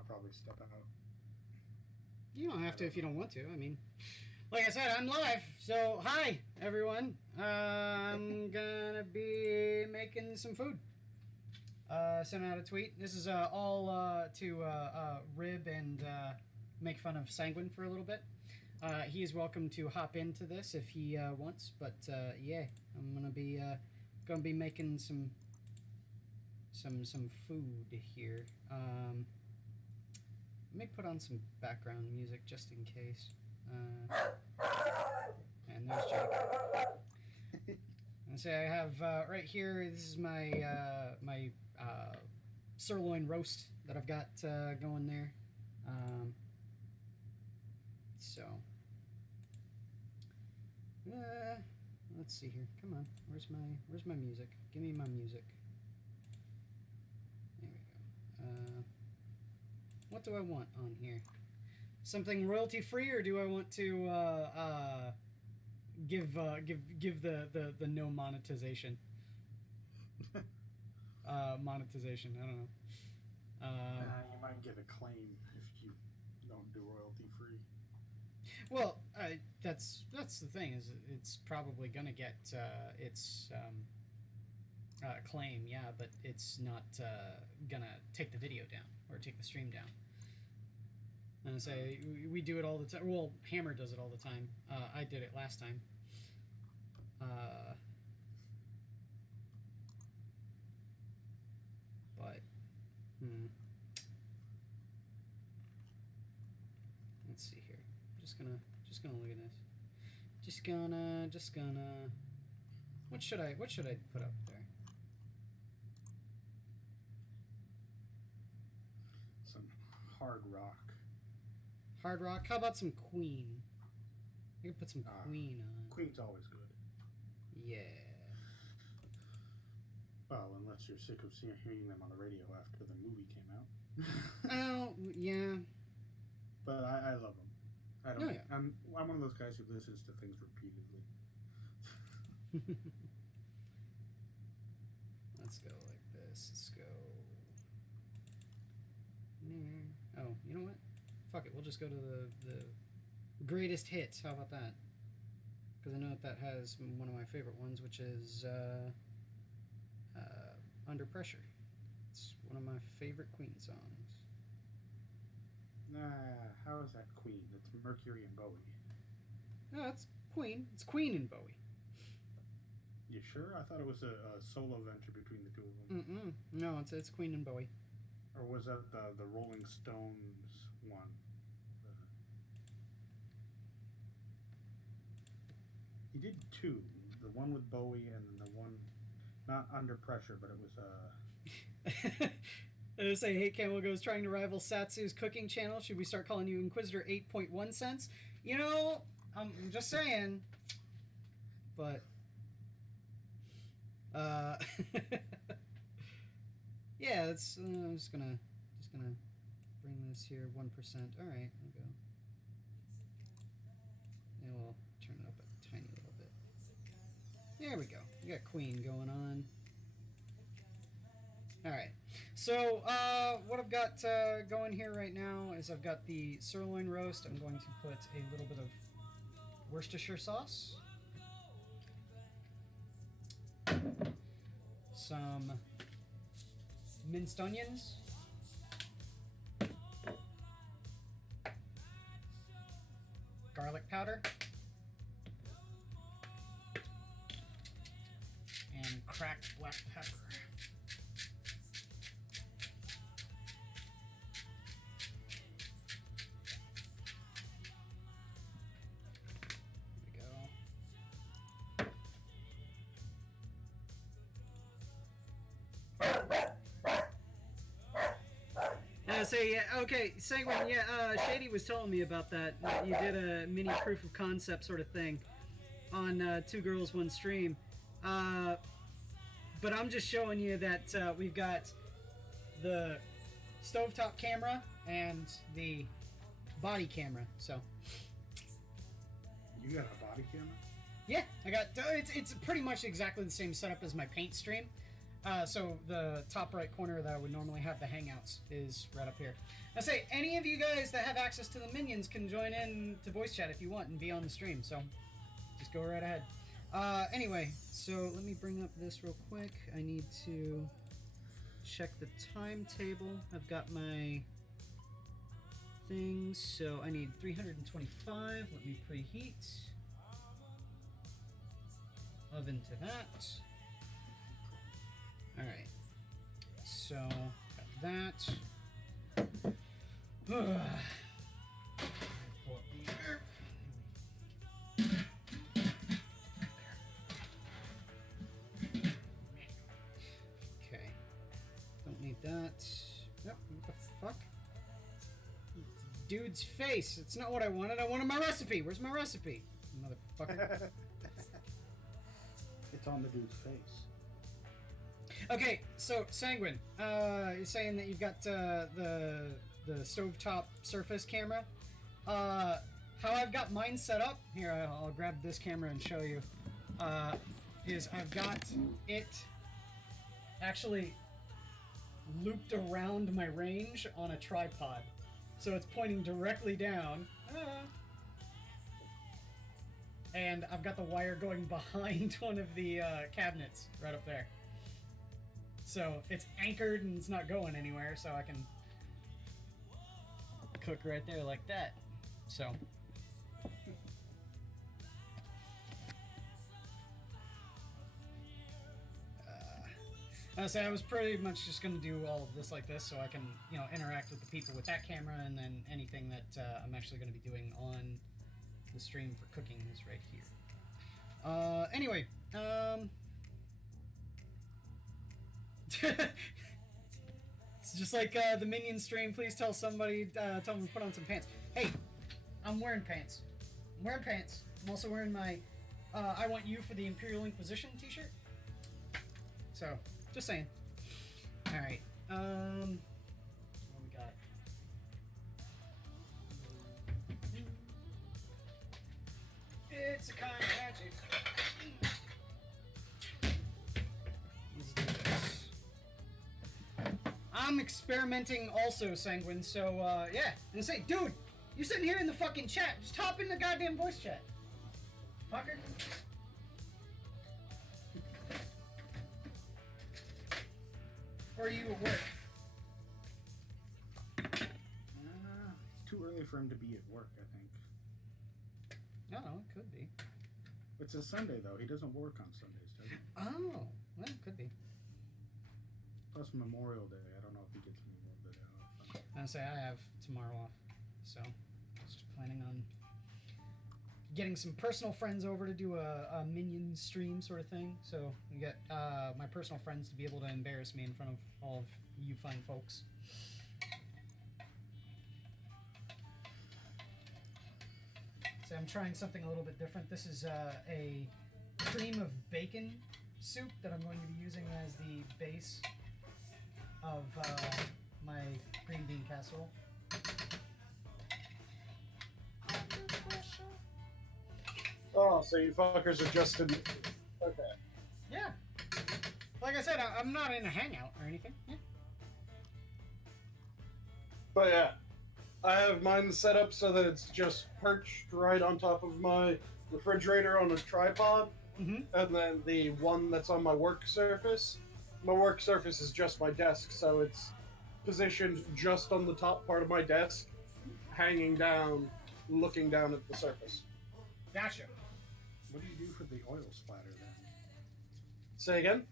I'll probably step out. You don't have to if you don't want to. I mean, like I said, I'm live. So, hi, everyone. I'm going to be making some food. Sent out a tweet. This is all to rib and make fun of Sanguine for a little bit. He is welcome to hop into this if he wants. But, yeah, I'm going to be making some food here. Let me put on some background music just in case. And there's Jake. And so I have right here. This is my my sirloin roast that I've got going there. So let's see here. Come on, where's my music? Give me my music. There we go. What do I want on here? Something royalty free, or do I want to give the no monetization? Monetization. I don't know. You might get a claim if you don't do royalty free. Well, that's the thing, is it's probably gonna get its claim, yeah, but it's not gonna take the video down or take the stream down. And say we do it all the time. Well, Hammer does it all the time. I did it last time. But let's see here. Just gonna look at this. Just gonna. What should I put up there? Some hard rock. Hard rock? How about some Queen? You can put some Queen on. Queen's always good. Yeah. Well, unless you're sick of hearing them on the radio after the movie came out. Oh, yeah. But I love them. I don't. Oh, yeah. I'm one of those guys who listens to things repeatedly. Let's go like this. Let's go. Oh, you know what? Fuck it. We'll just go to the greatest hits. How about that? Because I know that has one of my favorite ones, which is Under Pressure. It's one of my favorite Queen songs. Nah, how is that Queen? That's Mercury and Bowie. No, it's Queen. It's Queen and Bowie. You sure? I thought it was a solo venture between the two of them. No, it's Queen and Bowie. Or was that the Rolling Stones one? He did two. The one with Bowie and then the one, not Under Pressure, but it was... They say, hey, Camel Goes trying to rival Satsu's cooking channel. Should we start calling you Inquisitor 8.1 cents? You know, I'm just saying. But, yeah, that's. I'm just gonna bring this here 1%. All right, I'll go. And we'll turn it up a tiny little bit. There we go. We got Queen going on. All right. So what I've got going here right now is I've got the sirloin roast. I'm going to put a little bit of Worcestershire sauce, some minced onions, garlic powder, and cracked black pepper. Say, yeah, okay, Sanguine, yeah, Shady was telling me about that. You did a mini proof of concept sort of thing on Two Girls, One Stream. But I'm just showing you that we've got the stovetop camera and the body camera, so. You got a body camera? Yeah, I got, it's pretty much exactly the same setup as my paint stream. So the top right corner that I would normally have the Hangouts is right up here. I say any of you guys that have access to the minions can join in to voice chat if you want and be on the stream. So just go right ahead. Anyway, so let me bring up this real quick. I need to check the timetable. I've got my things. So I need 325. Let me preheat. Oven to that. Alright. So, got that. Okay. Don't need that. Yep, what the fuck? Dude's face. It's not what I wanted. I wanted my recipe. Where's my recipe? Motherfucker. It's on the dude's face. Okay, so Sanguine, you're saying that you've got the stovetop surface camera. How I've got mine set up here, I'll grab this camera and show you. Is I've got it actually looped around my range on a tripod, so it's pointing directly down. And I've got the wire going behind one of the cabinets right up there. So it's anchored and it's not going anywhere, so I can cook right there like that. So. So I was pretty much just going to do all of this like this so I can, interact with the people with that camera, and then anything that I'm actually going to be doing on the stream for cooking is right here. Anyway, it's just like the Minion stream. Please tell somebody, tell them to put on some pants. Hey, I'm wearing pants. I'm also wearing my I Want You for the Imperial Inquisition t-shirt. So, just saying. Alright, what we got? It's a kind of magic. I'm experimenting also, Sanguine, so, yeah. And say, dude, you're sitting here in the fucking chat. Just hop in the goddamn voice chat. Fucker. Or are you at work? It's too early for him to be at work, I think. No, it could be. It's a Sunday, though. He doesn't work on Sundays, does he? Oh, well, it could be. Plus Memorial Day. I don't know if he gets Memorial Day off. I say I have tomorrow off, so I was just planning on getting some personal friends over to do a minion stream sort of thing. So we get my personal friends to be able to embarrass me in front of all of you fine folks. So I'm trying something a little bit different. This is a cream of bacon soup that I'm going to be using as the base of my green bean casserole. Oh, so you fuckers are just in... Okay. Yeah. Like I said, I'm not in a hangout or anything. Yeah. But yeah, I have mine set up so that it's just perched right on top of my refrigerator on a tripod. Mm-hmm. And then the one that's on my work surface is just my desk, so it's positioned just on the top part of my desk, hanging down, looking down at the surface. Gotcha. What do you do for the oil splatter then? Say again?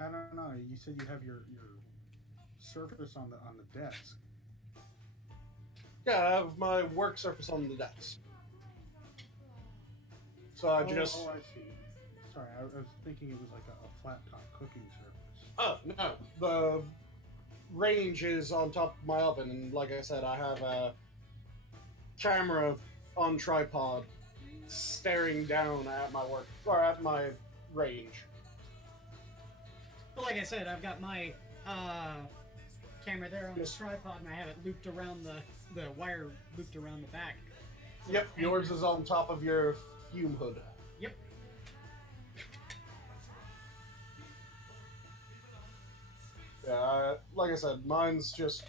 I don't know. You said you have your surface on the desk. Yeah, I have my work surface on the desk. So I just... Oh, I see. Sorry, I was thinking it was like a flat top cooking surface. Oh, no. The range is on top of my oven, and like I said, I have a camera on tripod staring down at my work, or at my range. But like I said, I've got my camera there on the tripod, and I have it looped around the wire looped around the back. So Yep, yours is on top of your fume hood. Yep. like I said, mine's just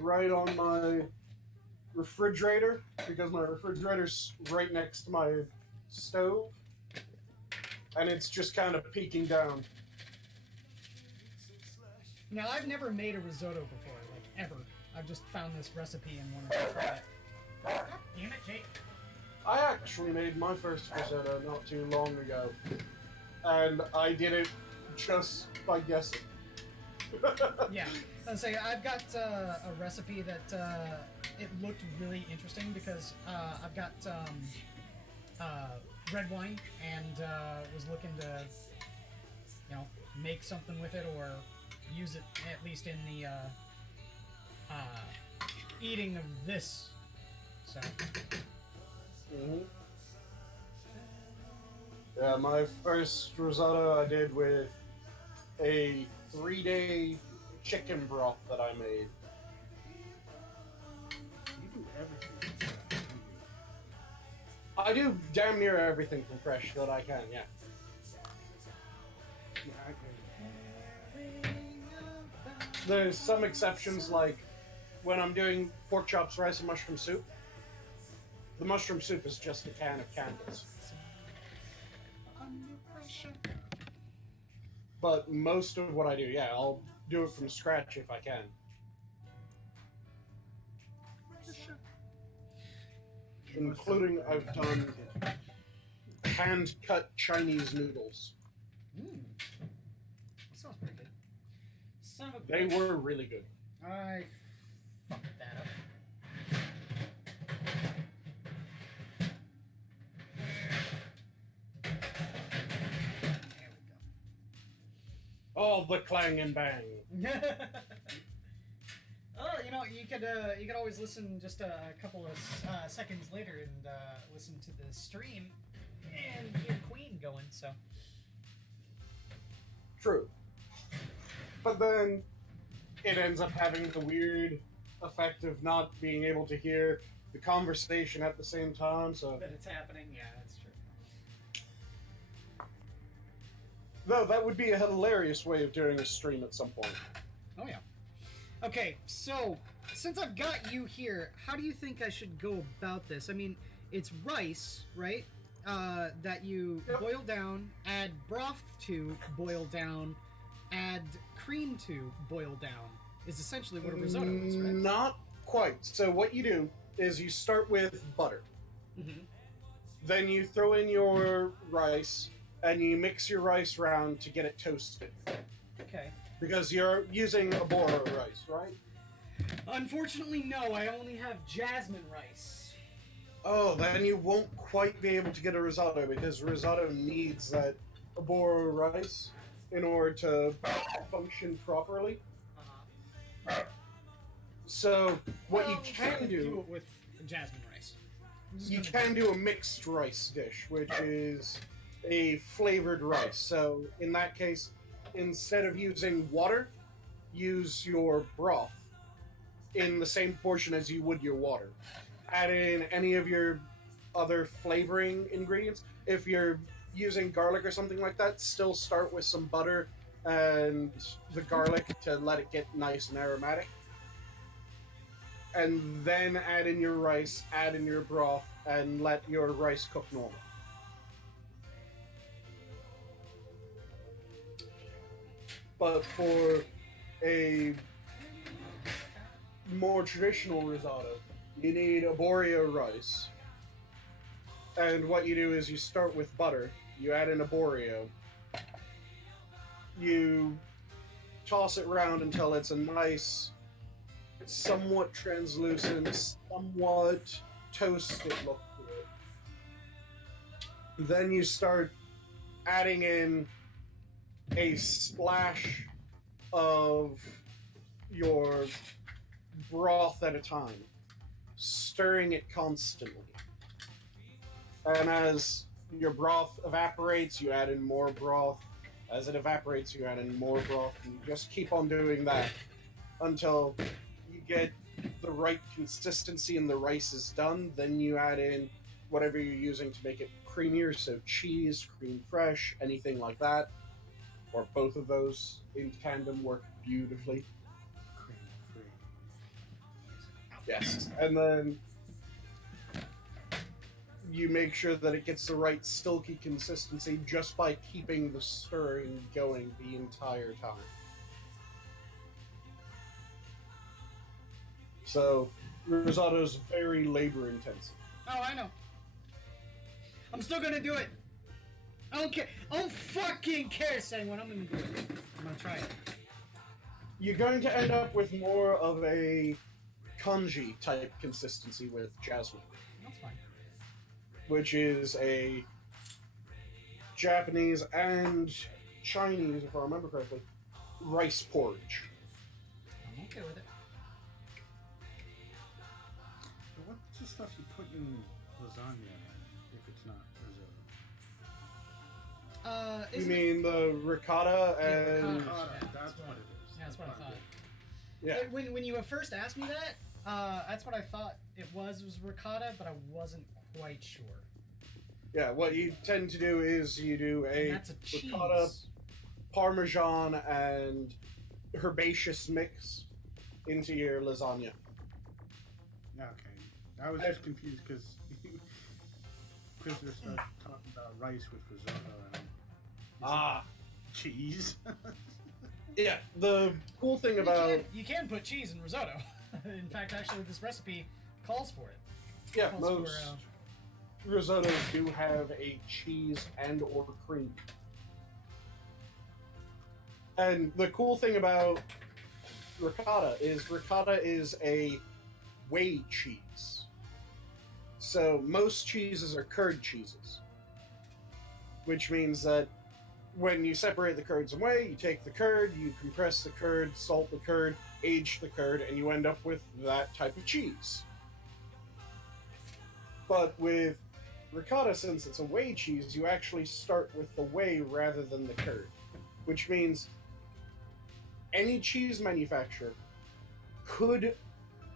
right on my refrigerator because my refrigerator's right next to my stove, and it's just kind of peeking down. Now, I've never made a risotto before, like, ever. I've just found this recipe and wanted to try it. God damn it, Jake. I actually made my first risotto not too long ago, and I did it just by guessing. Yeah. I'd say I've got a recipe that it looked really interesting because I've got red wine and was looking to, make something with it or use it at least in the eating of this. So. Yeah, my first risotto I did with a 3-day chicken broth that I made. You do everything. I do damn near everything from fresh that I can, yeah. Yeah, I There's some exceptions, like when I'm doing pork chops, rice, and mushroom soup. The mushroom soup is just a can of candles. But most of what I do, yeah, I'll do it from scratch if I can. Including, I've done hand-cut Chinese noodles. Sounds pretty good. Son of a They bitch. were really good. I fucked that up. There Oh, the clang and bang. we go. Oh, you could always listen just a couple of seconds later and listen to the stream and hear Queen going. So. True. But then it ends up having the weird effect of not being able to hear the conversation at the same time, so... That it's happening, yeah, that's true. Though, that would be a hilarious way of doing a stream at some point. Oh, yeah. Okay, so, since I've got you here, how do you think I should go about this? I mean, it's rice, right? That you boil down, add broth to, boil down, add cream to, boil down, is essentially what a risotto is, right? Not quite. So what you do is you start with butter. Mm-hmm. Then you throw in your rice, and you mix your rice around to get it toasted. Okay. Because you're using a Bora rice, right? Unfortunately, no. I only have jasmine rice. Oh, then you won't quite be able to get a risotto, because risotto needs that Bora rice in order to function properly. So, what you can do... it with jasmine rice. You can do a mixed rice dish, which is a flavored rice. So, in that case, instead of using water, use your broth in the same portion as you would your water. Add in any of your other flavoring ingredients. If you're using garlic or something like that, still start with some butter and the garlic to let it get nice and aromatic. And then add in your rice, add in your broth, and let your rice cook normal. But for a more traditional risotto, you need arborio rice. And what you do is you start with butter, you add in arborio, you toss it around until it's a nice, somewhat translucent, somewhat toasted look to it. Then you start adding in a splash of your broth at a time, stirring it constantly. And as your broth evaporates, you add in more broth. As it evaporates, you add in more broth. And you just keep on doing that until you get the right consistency and the rice is done. Then you add in whatever you're using to make it creamier, so cheese, cream fresh, anything like that. Or both of those in tandem work beautifully. Yes, and then you make sure that it gets the right silky consistency just by keeping the stirring going the entire time. So, risotto's very labor intensive. Oh, I know. I'm still gonna do it. I don't care. I don't fucking care, Sanguine. I'm gonna do it. I'm gonna try it. You're going to end up with more of a kanji type consistency with jasmine, That's fine. which is a Japanese and Chinese, if I remember correctly, rice porridge. I'm okay with it. So what's the stuff you put in lasagna if it's not risotto? You mean the ricotta and... ricotta. Ricotta, Yeah, that's what it is. Yeah, that's what I thought. Yeah. When you first asked me that, that's what I thought it was ricotta, but I wasn't quite sure. Yeah, what you tend to do is you do And a that's a cheese. ricotta, parmesan, and herbaceous mix into your lasagna. Okay. I was just confused because Prisoner started talking about rice with risotto and cheese. Yeah, the cool thing about... You can put cheese in risotto. In fact, actually, this recipe calls for it. Yeah, Calls most risottos do have a cheese and or cream. And the cool thing about ricotta is a whey cheese. So most cheeses are curd cheeses. Which means that when you separate the curds away, you take the curd, you compress the curd, salt the curd, age the curd, and you end up with that type of cheese. But with ricotta, since it's a whey cheese, you actually start with the whey rather than the curd. Which means any cheese manufacturer could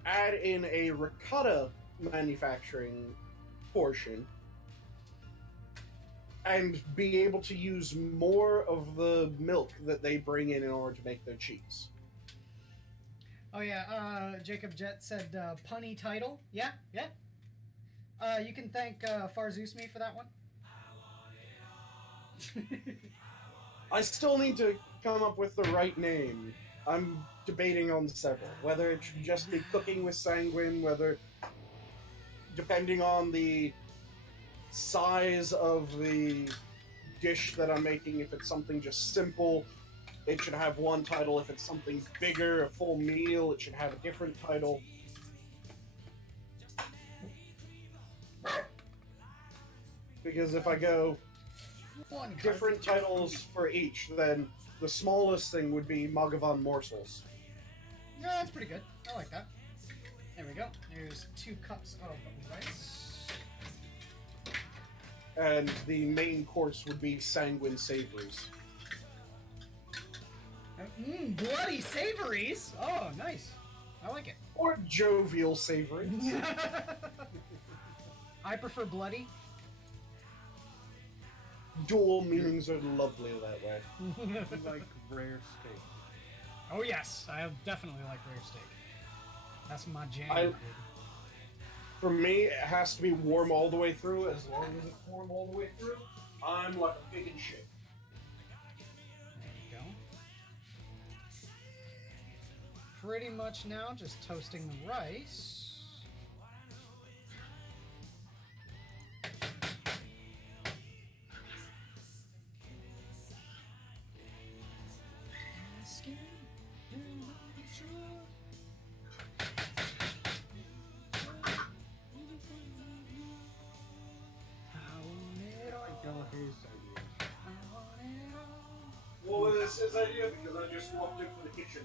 add in a ricotta manufacturing portion and be able to use more of the milk that they bring in order to make their cheese. Oh yeah, Jacob Jet said punny title. Yeah. You can thank Farzeus me for that one. I still need to come up with the right name. I'm debating on several. Whether it should just be Cooking with Sanguine, whether, depending on the size of the dish that I'm making, if it's something just simple, it should have one title. If it's something bigger, a full meal, it should have a different title. Because if I go different titles for each, then the smallest thing would be Magavan Morsels. Yeah, that's pretty good. I like that. There we go. There's 2 cups of rice. And the main course would be Sanguine Savories. Bloody savories! Oh, nice. I like it. Or Jovial Savories. I prefer bloody. Dual meanings are lovely that way. I like rare steak. Oh yes, I definitely like rare steak. That's my jam, I- dude. For me, it has to be warm all the way through. As long as it's warm all the way through, I'm like a pig in shit. There you go. Pretty much now, just toasting the rice. What was his idea? Because I just walked into the kitchen.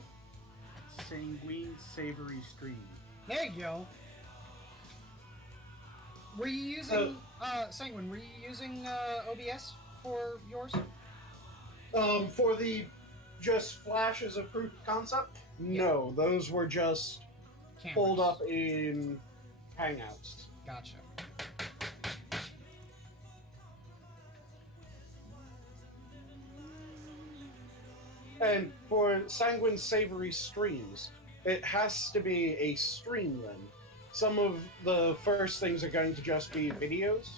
Sanguine savory stream. There you go. Were you using Sanguine? Were you using OBS for yours? For the just flashes of proof of concept? No, those were just Cameras. pulled up in Hangouts. Gotcha. And for Sanguine Savory streams, it has to be a stream then. Some of the first things are going to just be videos.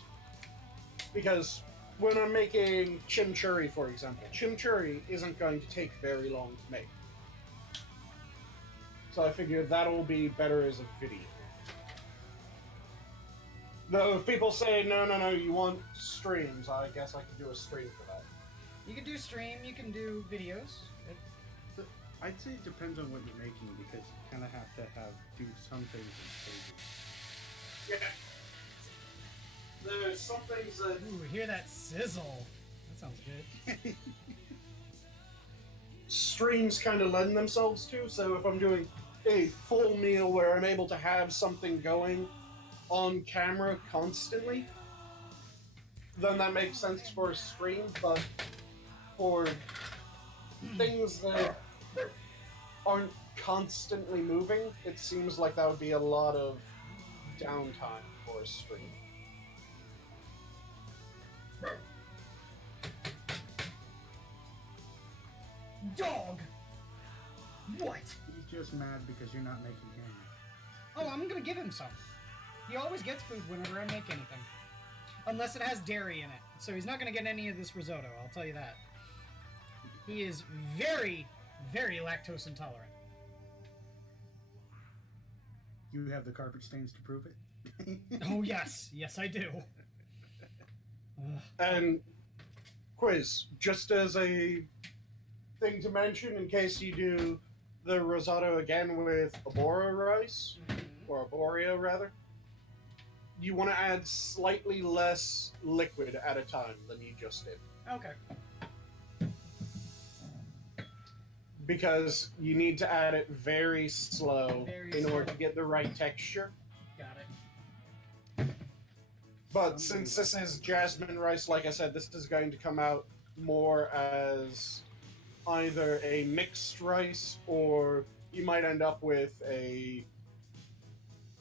Because when I'm making chimichurri, for example, chimichurri isn't going to take very long to make. So I figured that'll be better as a video. Though if people say, no, you want streams, I guess I could do a stream for that. You can do stream, you can do videos. I'd say it depends on what you're making, because you kind of have to do some things in stages. Yeah. There's some things that... Ooh, hear that sizzle. That sounds good. Streams kind of lend themselves to, so if I'm doing a full meal where I'm able to have something going on camera constantly, then that makes sense for a stream, but for things that aren't constantly moving, it seems like that would be a lot of downtime for a stream. Dog! What? He's just mad because you're not making him. Oh, I'm gonna give him some. He always gets food whenever I make anything. Unless it has dairy in it. So he's not gonna get any of this risotto, I'll tell you that. He is very, very lactose intolerant. You have the carpet stains to prove it? Oh, yes. Yes, I do. And quiz, just as a thing to mention, in case you do the risotto again with abora rice, or arborio rather, you want to add slightly less liquid at a time than you just did. Okay. Because you need to add it very slow in order to get the right texture. Got it. But since this is jasmine rice, like I said, this is going to come out more as either a mixed rice, or you might end up with a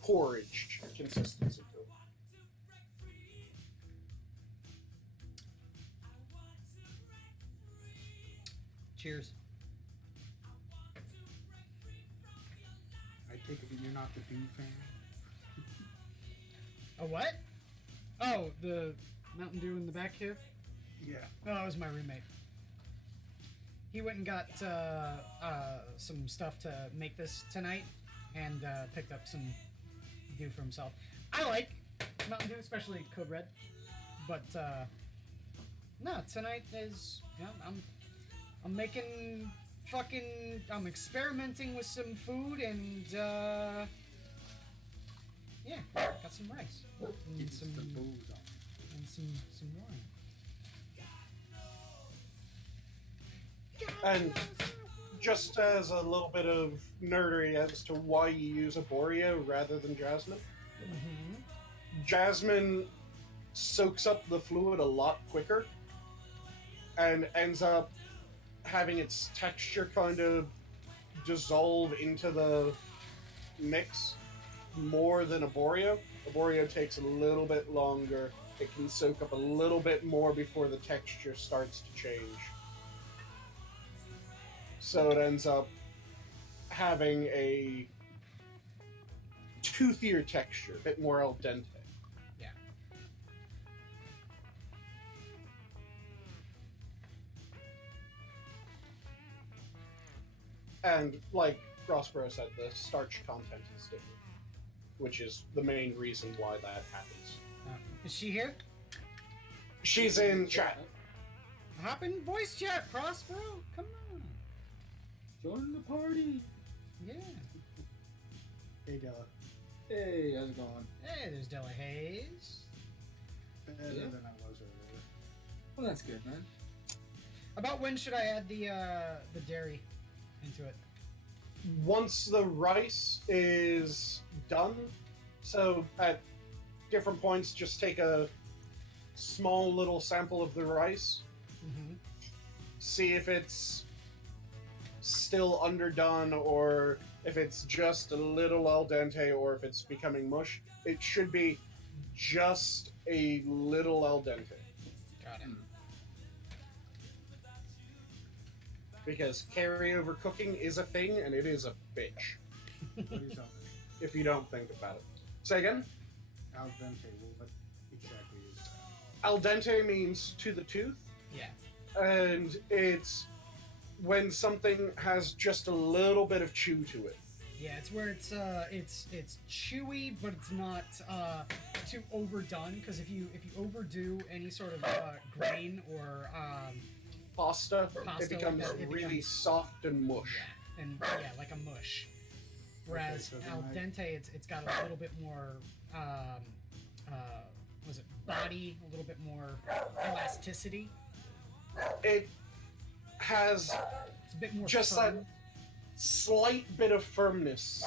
porridge consistency to it. Cheers. I take it that you're not the Dew fan? A what? Oh, the Mountain Dew in the back here? Yeah. Oh, that was my roommate. He went and got some stuff to make this tonight, and picked up some Dew for himself. I like Mountain Dew, especially Code Red, but no, tonight is, yeah, I'm making fucking, I'm experimenting with some food, and yeah, got some rice and Get some the booze on. and some wine. And just as a little bit of nerdery as to why you use arborio rather than jasmine, jasmine soaks up the fluid a lot quicker and ends up having its texture kind of dissolve into the mix more than arborio. Arborio takes a little bit longer. It can soak up a little bit more before the texture starts to change. So it ends up having a toothier texture, a bit more al dente. Yeah. And like Prospero said, the starch content is different, which is the main reason why that happens. Is she here? She's in chat. Hop in voice chat, Prospero. Come on. Join the party. Yeah. Hey, Della. Hey, how's it going? Hey, there's Della Hayes. Better Yeah. than I was earlier. Well, that's good, man. About when should I add the dairy into it? Once the rice is done, so at different points, just take a small little sample of the rice, see if it's still underdone, or if it's just a little al dente, or if it's becoming mush. It should be just a little al dente. Got it. Because carryover cooking is a thing, and it is a bitch. What is if you don't think about it. Say again? al dente? Well, what exactly is that? Al dente means to the tooth, Yeah. and it's when something has just a little bit of chew to it. Yeah, it's where it's chewy, but it's not too overdone. Because if you overdo any sort of grain or Pasta, Pasta it like becomes that, it really becomes- soft and mush. yeah, and yeah, like a mush. Whereas Okay, so al then dente, it's got a little bit more was it body, a little bit more elasticity. It has It's a bit more just firm. that slight bit of firmness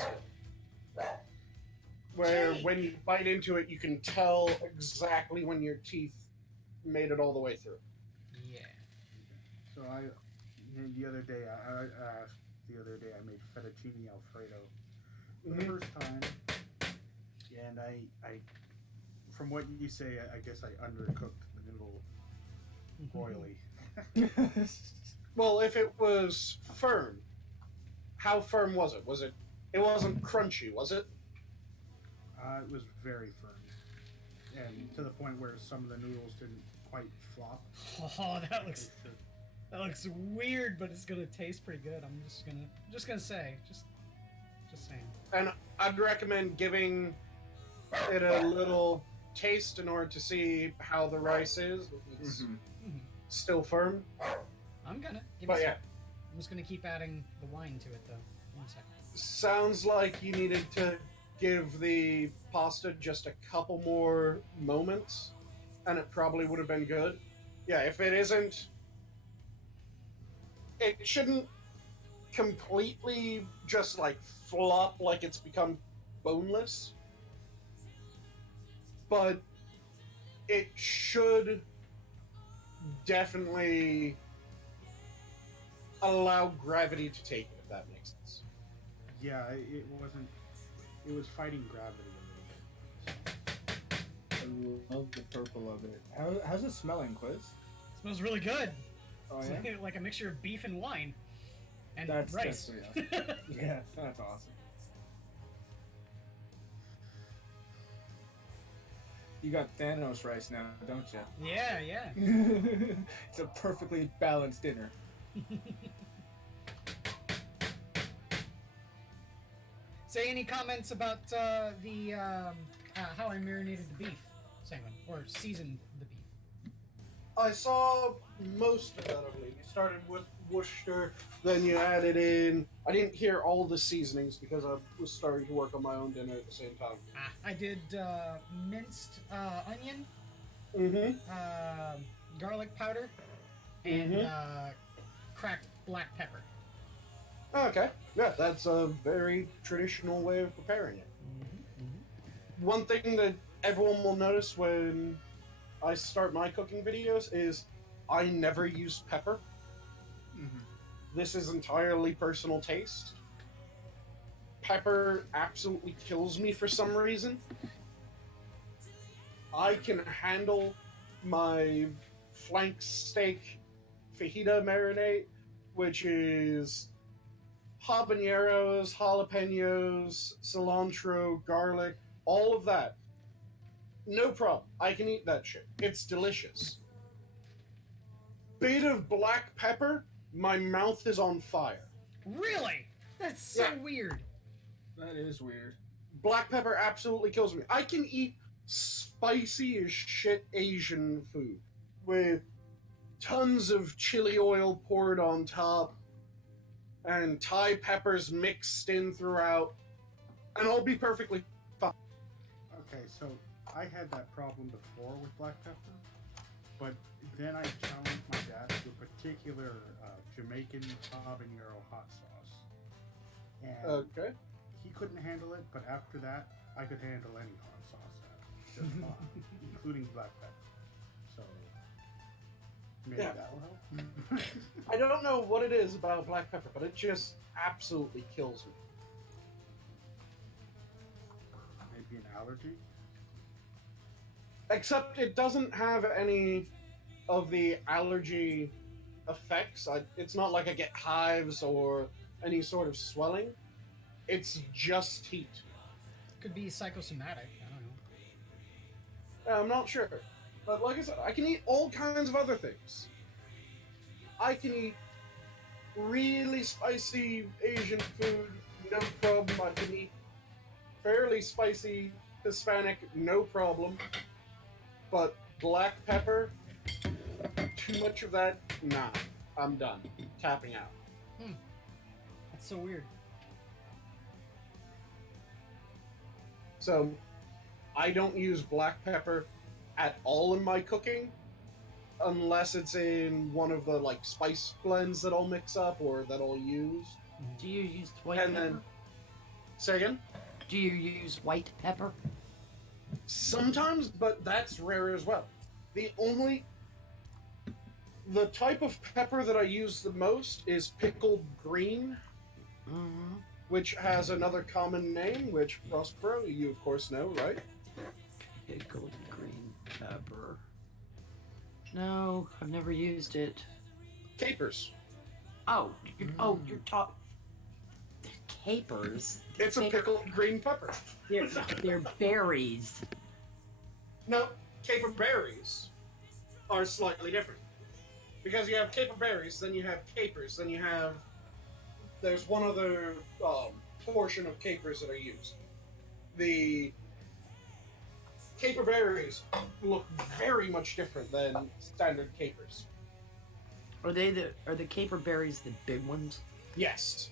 where Jake. when you bite into it, you can tell exactly when your teeth made it all the way through. Yeah. So the other day I made fettuccine alfredo for the Mhm. first time, and I from what you say, I guess I undercooked the noodle royally. Well, if it was firm, how firm was it? It wasn't crunchy, was it? It was very firm, and to the point where some of the noodles didn't quite flop. Oh, that looks weird, but it's gonna taste pretty good. I'm just gonna say, just saying. And I'd recommend giving it a little taste in order to see how the rice is. If it's Mhm. still firm. I'm gonna. Give me But some- yeah, I'm just gonna keep adding the wine to it though. 1 second. sounds like you needed to give the pasta just a couple more moments, and it probably would have been good. Yeah, if it isn't, it shouldn't completely just like flop like it's become boneless, but it should definitely allow gravity to take it, if that makes sense. Yeah, it wasn't. It was fighting gravity a little bit. I love the purple of it. How's it smelling, Quiz? smells really good. Oh It's yeah. like a mixture of beef and wine, and That's rice. yeah, that's awesome. You got Thanos rice now, don't you? yeah, yeah. It's a perfectly balanced dinner. Say any comments about how I marinated the beef, Sanguine, or seasoned the beef. I saw most of that, I believe. You started with Worcester, then you added in. I didn't hear all the seasonings because I was starting to work on my own dinner at the same time. I did minced onion, Mm-hmm. garlic powder, and Mhm. cracked black pepper. Okay. Yeah, that's a very traditional way of preparing it. One thing that everyone will notice when I start my cooking videos is I never use pepper. Mm-hmm. This is entirely personal taste. Pepper absolutely kills me for some reason. I can handle my flank steak fajita marinade, which is habaneros, jalapenos, cilantro, garlic, all of that. No problem. I can eat that shit. It's delicious. Bit of black pepper, my mouth is on fire. Really? That's so Yeah. weird. That is weird. Black pepper absolutely kills me. I can eat spicy as shit Asian food with tons of chili oil poured on top and Thai peppers mixed in throughout, and I'll be perfectly fine. Okay, so I had that problem before with black pepper, but then I challenged my dad to a particular Jamaican habanero hot sauce, and Okay. he couldn't handle it. But after that, I could handle any hot sauce, just fine, including black pepper. So maybe Yeah. that will help. I don't know what it is about black pepper, but it just absolutely kills me. Maybe an allergy. Except it doesn't have any of the allergy effects. It's not like I get hives or any sort of swelling. It's just heat. Could be psychosomatic. I don't know. I'm not sure. But like I said, I can eat all kinds of other things. I can eat really spicy Asian food, no problem. I can eat fairly spicy Hispanic, no problem. But black pepper, too much of that, nah. I'm done. Tapping out. That's so weird. So, I don't use black pepper at all in my cooking, unless it's in one of the like spice blends that I'll mix up or that I'll use. Do you use white And pepper? then, say again? Do you use white pepper? Sometimes, but that's rare as well. The type of pepper that I use the most is pickled green, Mm-hmm. which has another common name, which Prospero, you of course know, right? Pickled green pepper. No, I've never used it. Capers. Oh, you're talking. Capers. It's a pickled green pepper. They're berries. No, caper berries are slightly different. Because you have caper berries, then you have capers, then you have... There's one other portion of capers that are used. The caper berries look very much different than standard capers. Are the caper berries the big ones? Yes.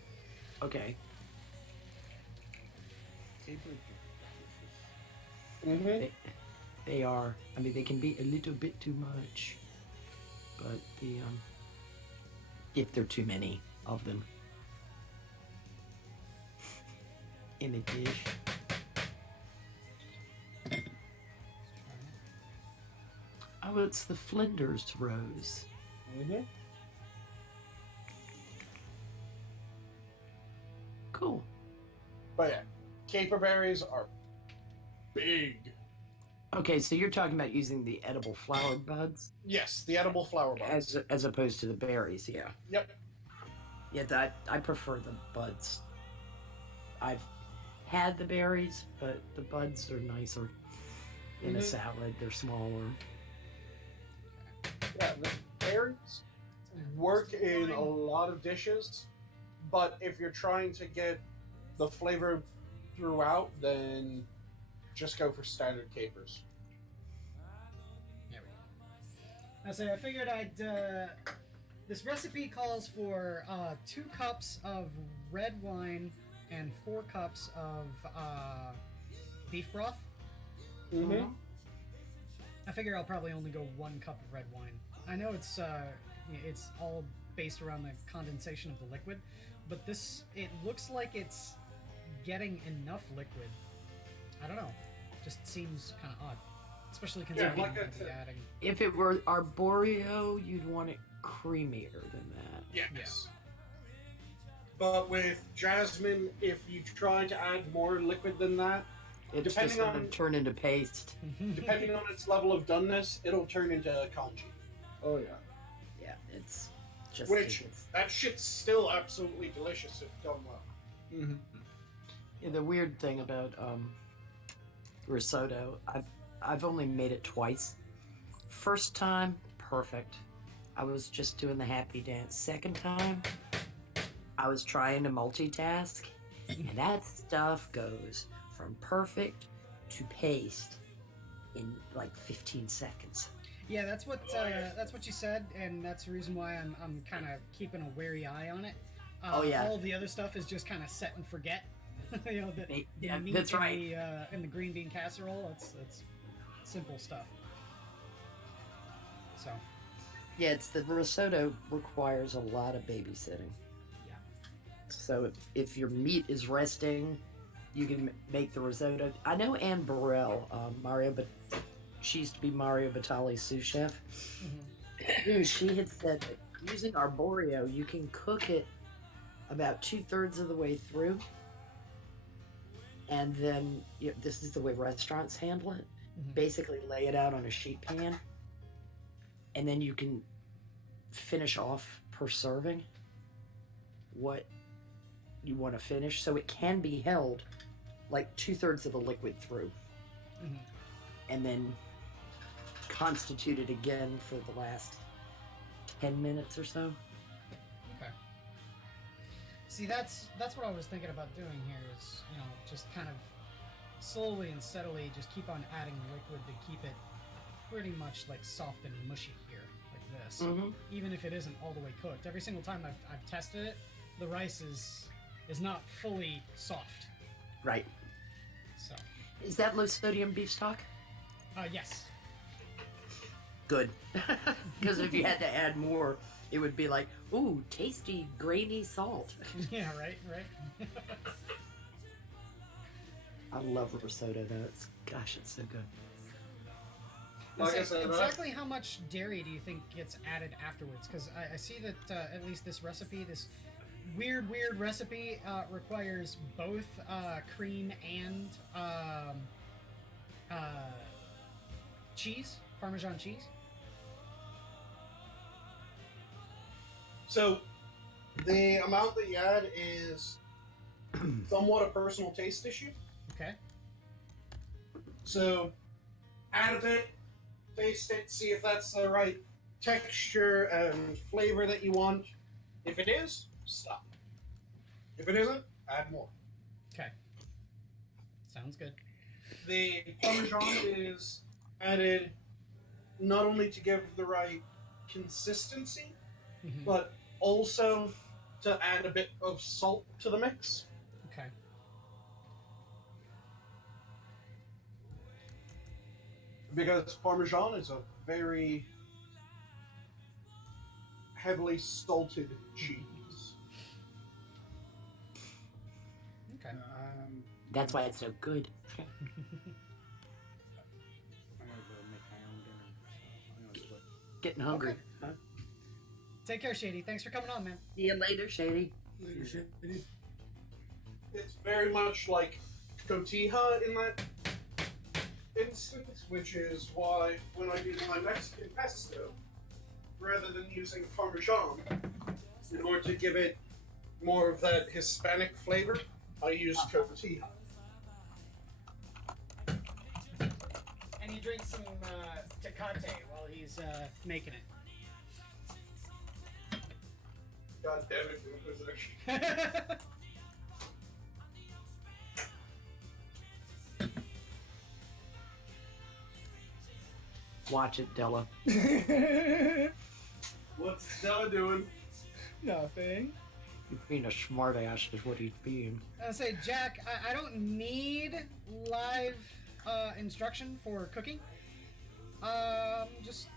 Okay. Mm-hmm. They are. I mean, they can be a little bit too much, but if there are too many of them in a dish. Oh, it's the Flinders rose. Mm-hmm. Cool. But yeah, caper berries are big. Okay, so you're talking about using the edible flower buds Yes, the edible flower buds. as opposed to the berries, yeah. Yep. Yeah, I prefer the buds. I've had the berries, but the buds are nicer in a Mhm. salad. They're smaller. Yeah, the berries work in a lot of dishes, but if you're trying to get the flavor throughout, then just go for standard capers. There we go. I say I figured I'd. This recipe calls for 2 cups of red wine and 4 cups of beef broth. Mm-hmm. I figure I'll probably only go 1 cup of red wine. I know it's all based around the condensation of the liquid, but it looks like it's getting enough liquid. I don't know. Just seems kind of odd, especially considering like I'm I gonna be said. adding. If it were arboreal, you'd want it creamier than that. Yes. But with jasmine, if you try to add more liquid than that, It's Depending just going on- to turn into paste. depending on its level of doneness, it'll turn into congee. Oh yeah. Yeah, it's just. Which, that shit's still absolutely delicious if done well. Mm-hmm. Yeah, the weird thing about risotto, I've only made it twice. First time, perfect. I was just doing the happy dance. Second time, I was trying to multitask, and that stuff goes from perfect to paste in like 15 seconds. Yeah, that's what you said, and that's the reason why I'm kind of keeping a wary eye on it. Oh, yeah. All the other stuff is just kind of set and forget. You know, the Yeah, meat that's in right. in the green bean casserole. It's simple stuff. So Yeah, it's the risotto requires a lot of babysitting. Yeah. So if your meat is resting, you can make the risotto. I know Anne Burrell, but she used to be Mario Batali's sous chef. She had said that using arborio, you can cook it about 2/3 of the way through, and then this is the way restaurants handle it. Mhm. Basically, lay it out on a sheet pan, and then you can finish off per serving what you want to finish, so it can be held like 2/3 of the liquid through, Mhm. and then constituted again for the last 10 minutes or so. Okay. See, that's what I was thinking about doing here. Is just kind of slowly and steadily just keep on adding liquid to keep it pretty much like soft and mushy here, like this. Mm-hmm. Even if it isn't all the way cooked. Every single time I've tested it, the rice is not fully soft. Right. So, Is that low sodium beef stock? yes. Good. Because if you had to add more, it would be like, ooh, tasty, grainy salt. Yeah, right. I love risotto though. Gosh, it's so good. Like I said, exactly how much dairy do you think gets added afterwards? Because I see that at least this recipe, this weird recipe, requires both cream and cheese, Parmesan cheese. So, the amount that you add is somewhat a personal taste issue. Okay. So, add a bit, taste it, see if that's the right texture and flavor that you want. If it is, stop. If it isn't, add more. Okay. Sounds good. The Parmesan is added not only to give the right consistency, Mhm. but also to add a bit of salt to the mix. Okay. Because Parmesan is a very heavily salted cheese. Okay. That's why it's so good. I'm gonna go make my own dinner. So I'm gonna split. Getting hungry. Okay. Huh? Take care, Shady. Thanks for coming on, man. See you later, Shady. It's very much like cotija in that instance, which is why when I do my Mexican pesto, rather than using Parmesan, in order to give it more of that Hispanic flavor, I use cotija. And he drinks some Tecate while he's making it. God damn it, Inquisition. Watch it, Della. What's Stella doing? Nothing. Being a smart ass is what he's being. I say, Jack, I don't need live instruction for cooking. Just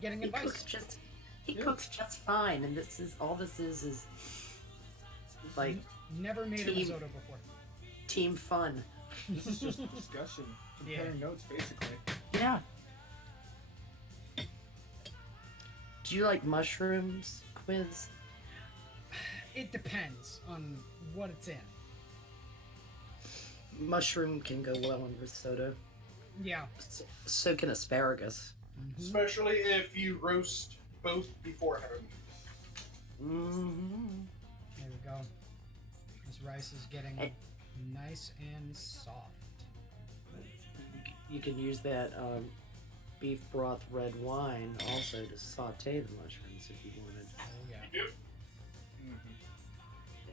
getting He advice. cooks just fine, and this is like Never made a Team- risotto before. team fun. This is just discussion. Comparing notes, basically. Yeah. Do you like mushrooms, Quiz? It depends on what it's in. Mushroom can go well in risotto. Yeah. So can asparagus. Especially if you roast both beforehand. Mm-hmm. There we go. This rice is getting Hey. nice and soft. You can use that beef broth red wine also to saute the mushrooms if you wanted. Oh yeah. Yep.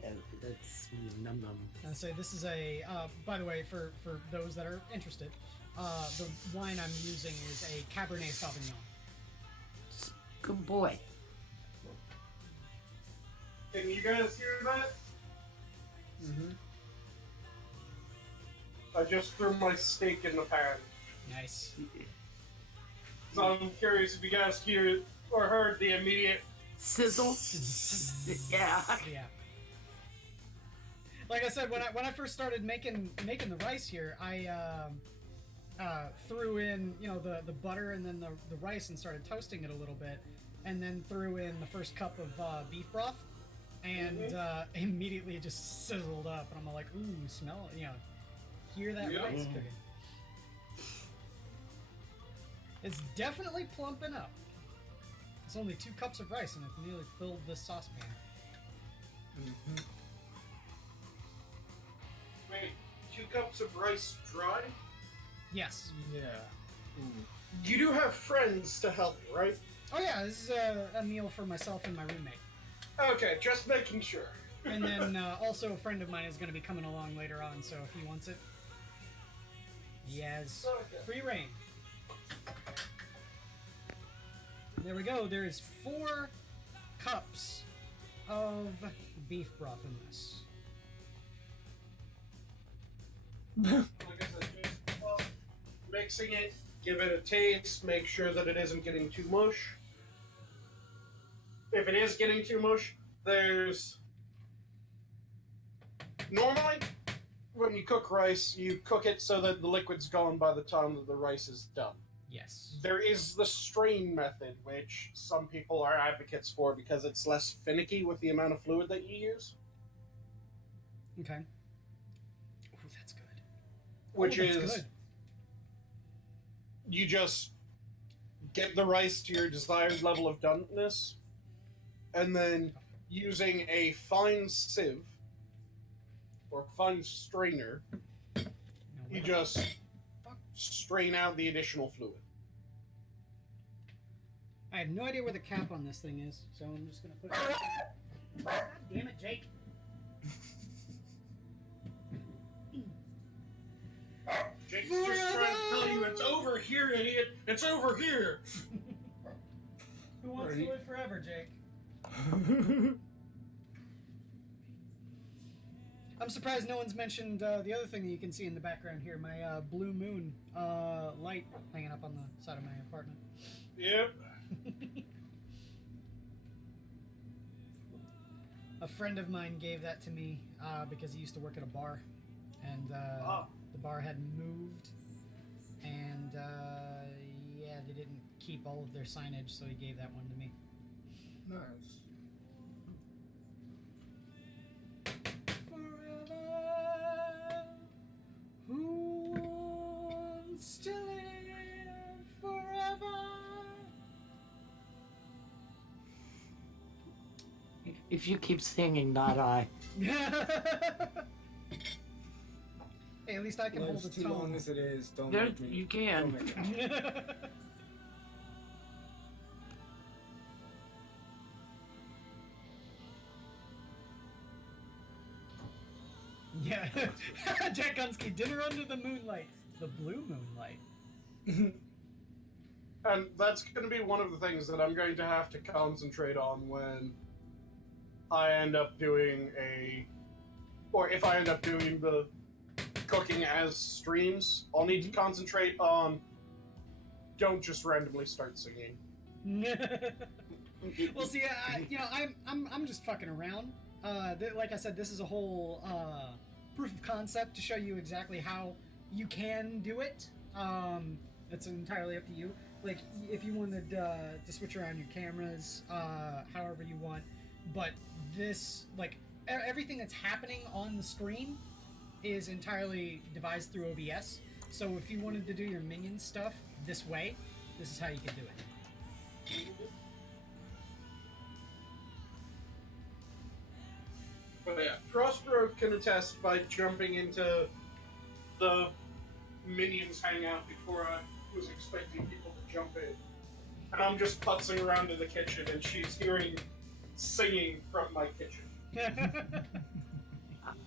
And that's num num. And say this is a. By the way, for those that are interested, the wine I'm using is a Cabernet Sauvignon. Good boy. Can you guys hear that? Mm-hmm. I just threw my steak in the pan. Nice. So I'm curious if you guys hear or heard the immediate. Sizzle. Yeah. Yeah. Like I said, when I first started making the rice here, I threw in the butter and then the rice and started toasting it a little bit, and then threw in the first cup of beef broth, and immediately it just sizzled up, and I'm like, ooh, smell it, hear that Yeah. rice cooking. It's definitely plumping up. It's only 2 cups of rice, and it's nearly filled this saucepan. Wait, 2 cups of rice dry? Yes. Yeah. You do have friends to help, right? Oh yeah, this is a meal for myself and my roommate. Okay, just making sure. And then also a friend of mine is going to be coming along later on, so if he wants it, he has free reign. There we go. There is 4 cups of beef broth in this. Like I said, just mixing it, give it a taste, make sure that it isn't getting too mush. If it is getting too mush, there's... Normally, when you cook rice, you cook it so that the liquid's gone by the time that the rice is done. Yes. There is the strain method, which some people are advocates for because it's less finicky with the amount of fluid that you use. Okay. Oh, that's good. Which that's is... good. You just get the rice to your desired level of doneness, and then using a fine sieve or fine strainer, you just strain out the additional fluid. I have no idea where the cap on this thing is, so I'm just gonna put it. God damn it, Jake! Jake's just trying to tell you it's over here, idiot. It's over here. Who wants to live forever, Jake? I'm surprised no one's mentioned the other thing that you can see in the background here, my blue moon light hanging up on the side of my apartment. Yep. A friend of mine gave that to me because he used to work at a bar, and the bar had moved, and yeah, they didn't keep all of their signage, so he gave that one to me. Nice. Forever, who wants to live forever? If you keep singing, not I. Hey, at least I can hold Life's a too tone. long as it is. Don't There, make me. you can. Don't make me. Yeah. Jack Gunsky, dinner under the moonlight. The blue moonlight. And that's going to be one of the things that I'm going to have to concentrate on when I end up doing or if I end up doing the cooking as streams. I'll need to concentrate on don't just randomly start singing. Well, see, I'm just fucking around. Like I said, this is a whole proof of concept to show you exactly how you can do it. It's entirely up to you. Like, if you wanted to switch around your cameras, however you want, but this, like, everything that's happening on the screen is entirely devised through OBS. So if you wanted to do your minion stuff this way, this is how you can do it. But yeah, Prospero can attest by jumping into the minions hangout before I was expecting people to jump in. And I'm just putzing around in the kitchen and she's hearing singing from my kitchen.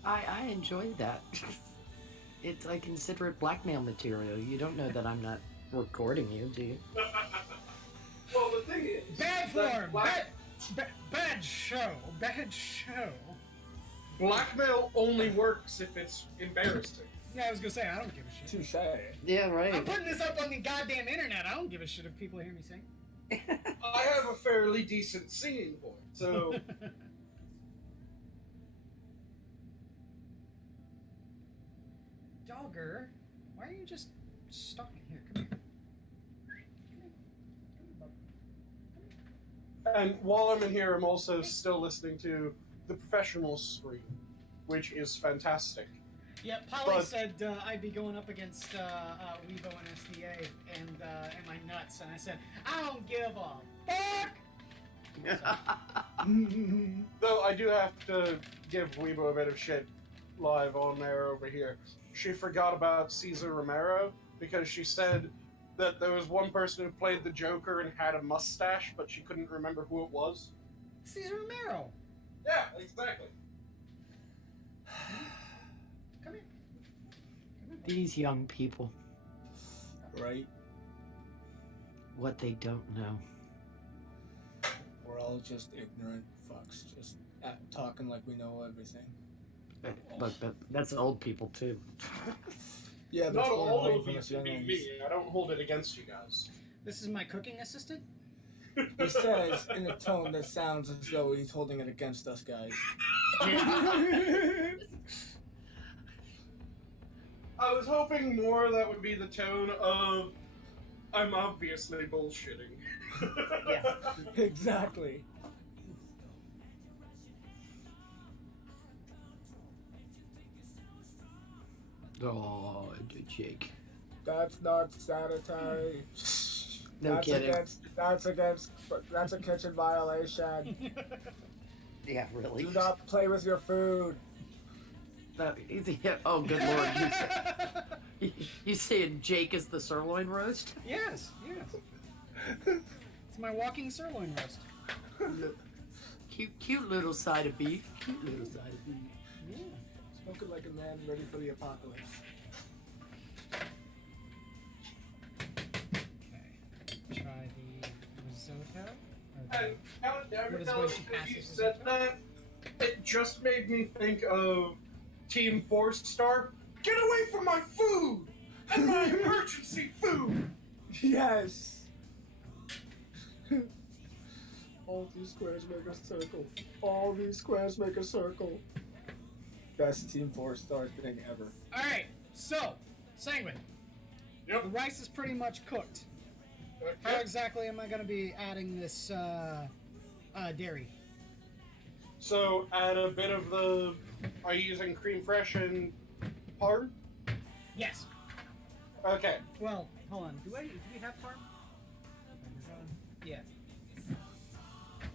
I enjoy that. I consider it blackmail material. You don't know that I'm not recording you, do you? Well, the thing is... Bad that form! Bad show! Bad show! Blackmail only works if it's embarrassing. Yeah, I was gonna say, I don't give a shit. Touche. Yeah, right. I'm putting this up on the goddamn internet. I don't give a shit if people hear me sing. I have a fairly decent singing voice, so... Dogger, why are you just stalking here? Come here. And while I'm in here, I'm also still listening to the professional stream, which is fantastic. Yeah, Polly But- said I'd be going up against Weibo and SDA and my nuts, and I said, I don't give a fuck! Though I do have to give Weibo a bit of shit. live on there over here. She forgot about Cesar Romero because she said that there was one person who played the Joker and had a mustache, but she couldn't remember who it was. Cesar Romero. Yeah, exactly. Come here. These young people, Right? what they don't know. We're all just ignorant fucks, just talking like we know everything. But that's old people too. Yeah, Not that's all going of from you us can be youngins. me. I don't hold it against you guys. This is my cooking assistant. He says in a tone that sounds as though he's holding it against us guys. I was hoping more that would be the tone of, I'm obviously bullshitting. Yeah. Exactly. Oh, Jake. That's not sanitary. No kidding. That's a kitchen violation. Yeah, really. Do not play with your food. Yeah, oh, good lord. You saying Jake is the sirloin roast? Yes, yes. It's my walking sirloin roast. Cute little side of beef. Cute little side of beef. Yeah. Spoken like a man ready for the apocalypse. Okay. Try the risotto. And now What is now going that to pass you this said that, it just made me think of Team 4-Star. Get away from my food! And my emergency food! Yes! All these squares make a circle. All these squares make a circle. Best Team 4-Star thing ever. Alright, so, Sanguine. Yep. The rice is pretty much cooked. How exactly am I going to be adding this dairy? So add a bit of the. Are you using cream fresh and parm? Yes. Okay. Well, hold on. Do we have parm? Yeah.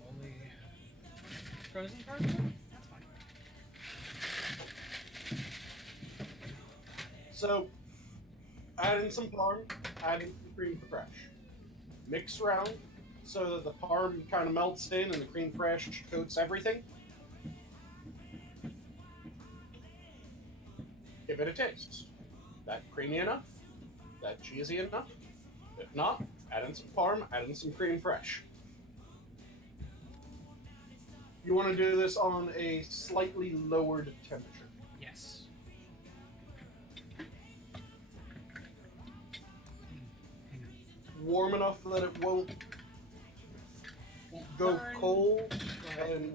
Only frozen parm? That's fine. So add in some parm, add in some cream fresh. Mix around so that the parm kind of melts in and the cream fresh coats everything. Give it a taste. That creamy enough? That cheesy enough? If not, add in some parm, add in some cream fresh. You want to do this on a slightly lowered temperature. Yes. Hang on. Warm enough that it won't go Burn. cold and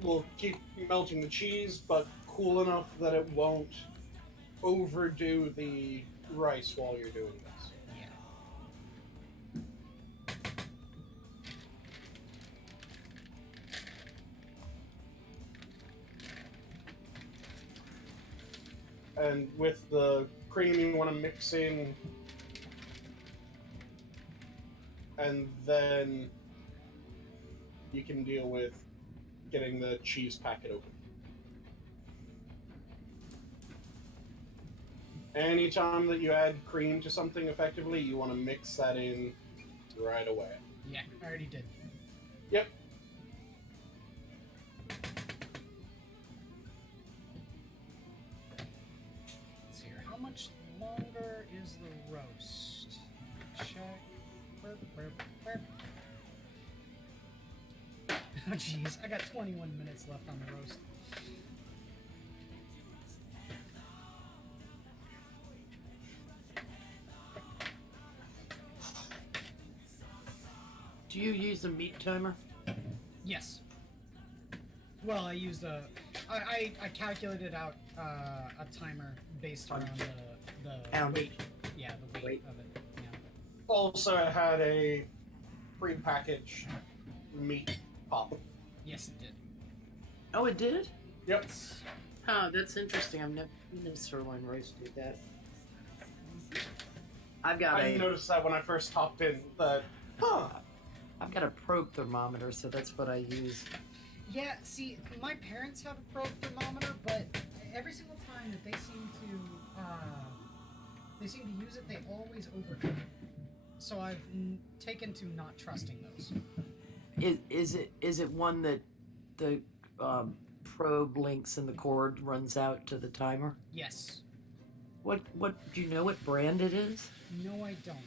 will keep melting the cheese, but cool enough that it won't overdo the rice while you're doing this. Yeah. And with the cream, you want to mix in, and then you can deal with getting the cheese packet open. Anytime that you add cream to something effectively, you want to mix that in right away. Yeah, I already did. Yep. Let's see here. How much longer is the roast? Check. Burp, burp, burp. Oh, jeez. I got 21 minutes left on the roast. Do you use a meat timer? Yes. Well, I used I calculated out a timer based around the Pound. weight. Yeah, the weight Weight. of it. Yeah. Also, it had a pre-packaged meat pop. Yes, it did. Oh, it did? Yep. Oh, that's interesting. I've never sirloin roast did that. I've got I noticed that when I first hopped in. That, huh? I've got a probe thermometer, so that's what I use. Yeah, see, my parents have a probe thermometer, but every single time that they seem to use it, they always overcook it. So I've taken to not trusting those. Is it one that the probe links and the cord runs out to the timer? Yes. What do you know what brand it is? No, I don't.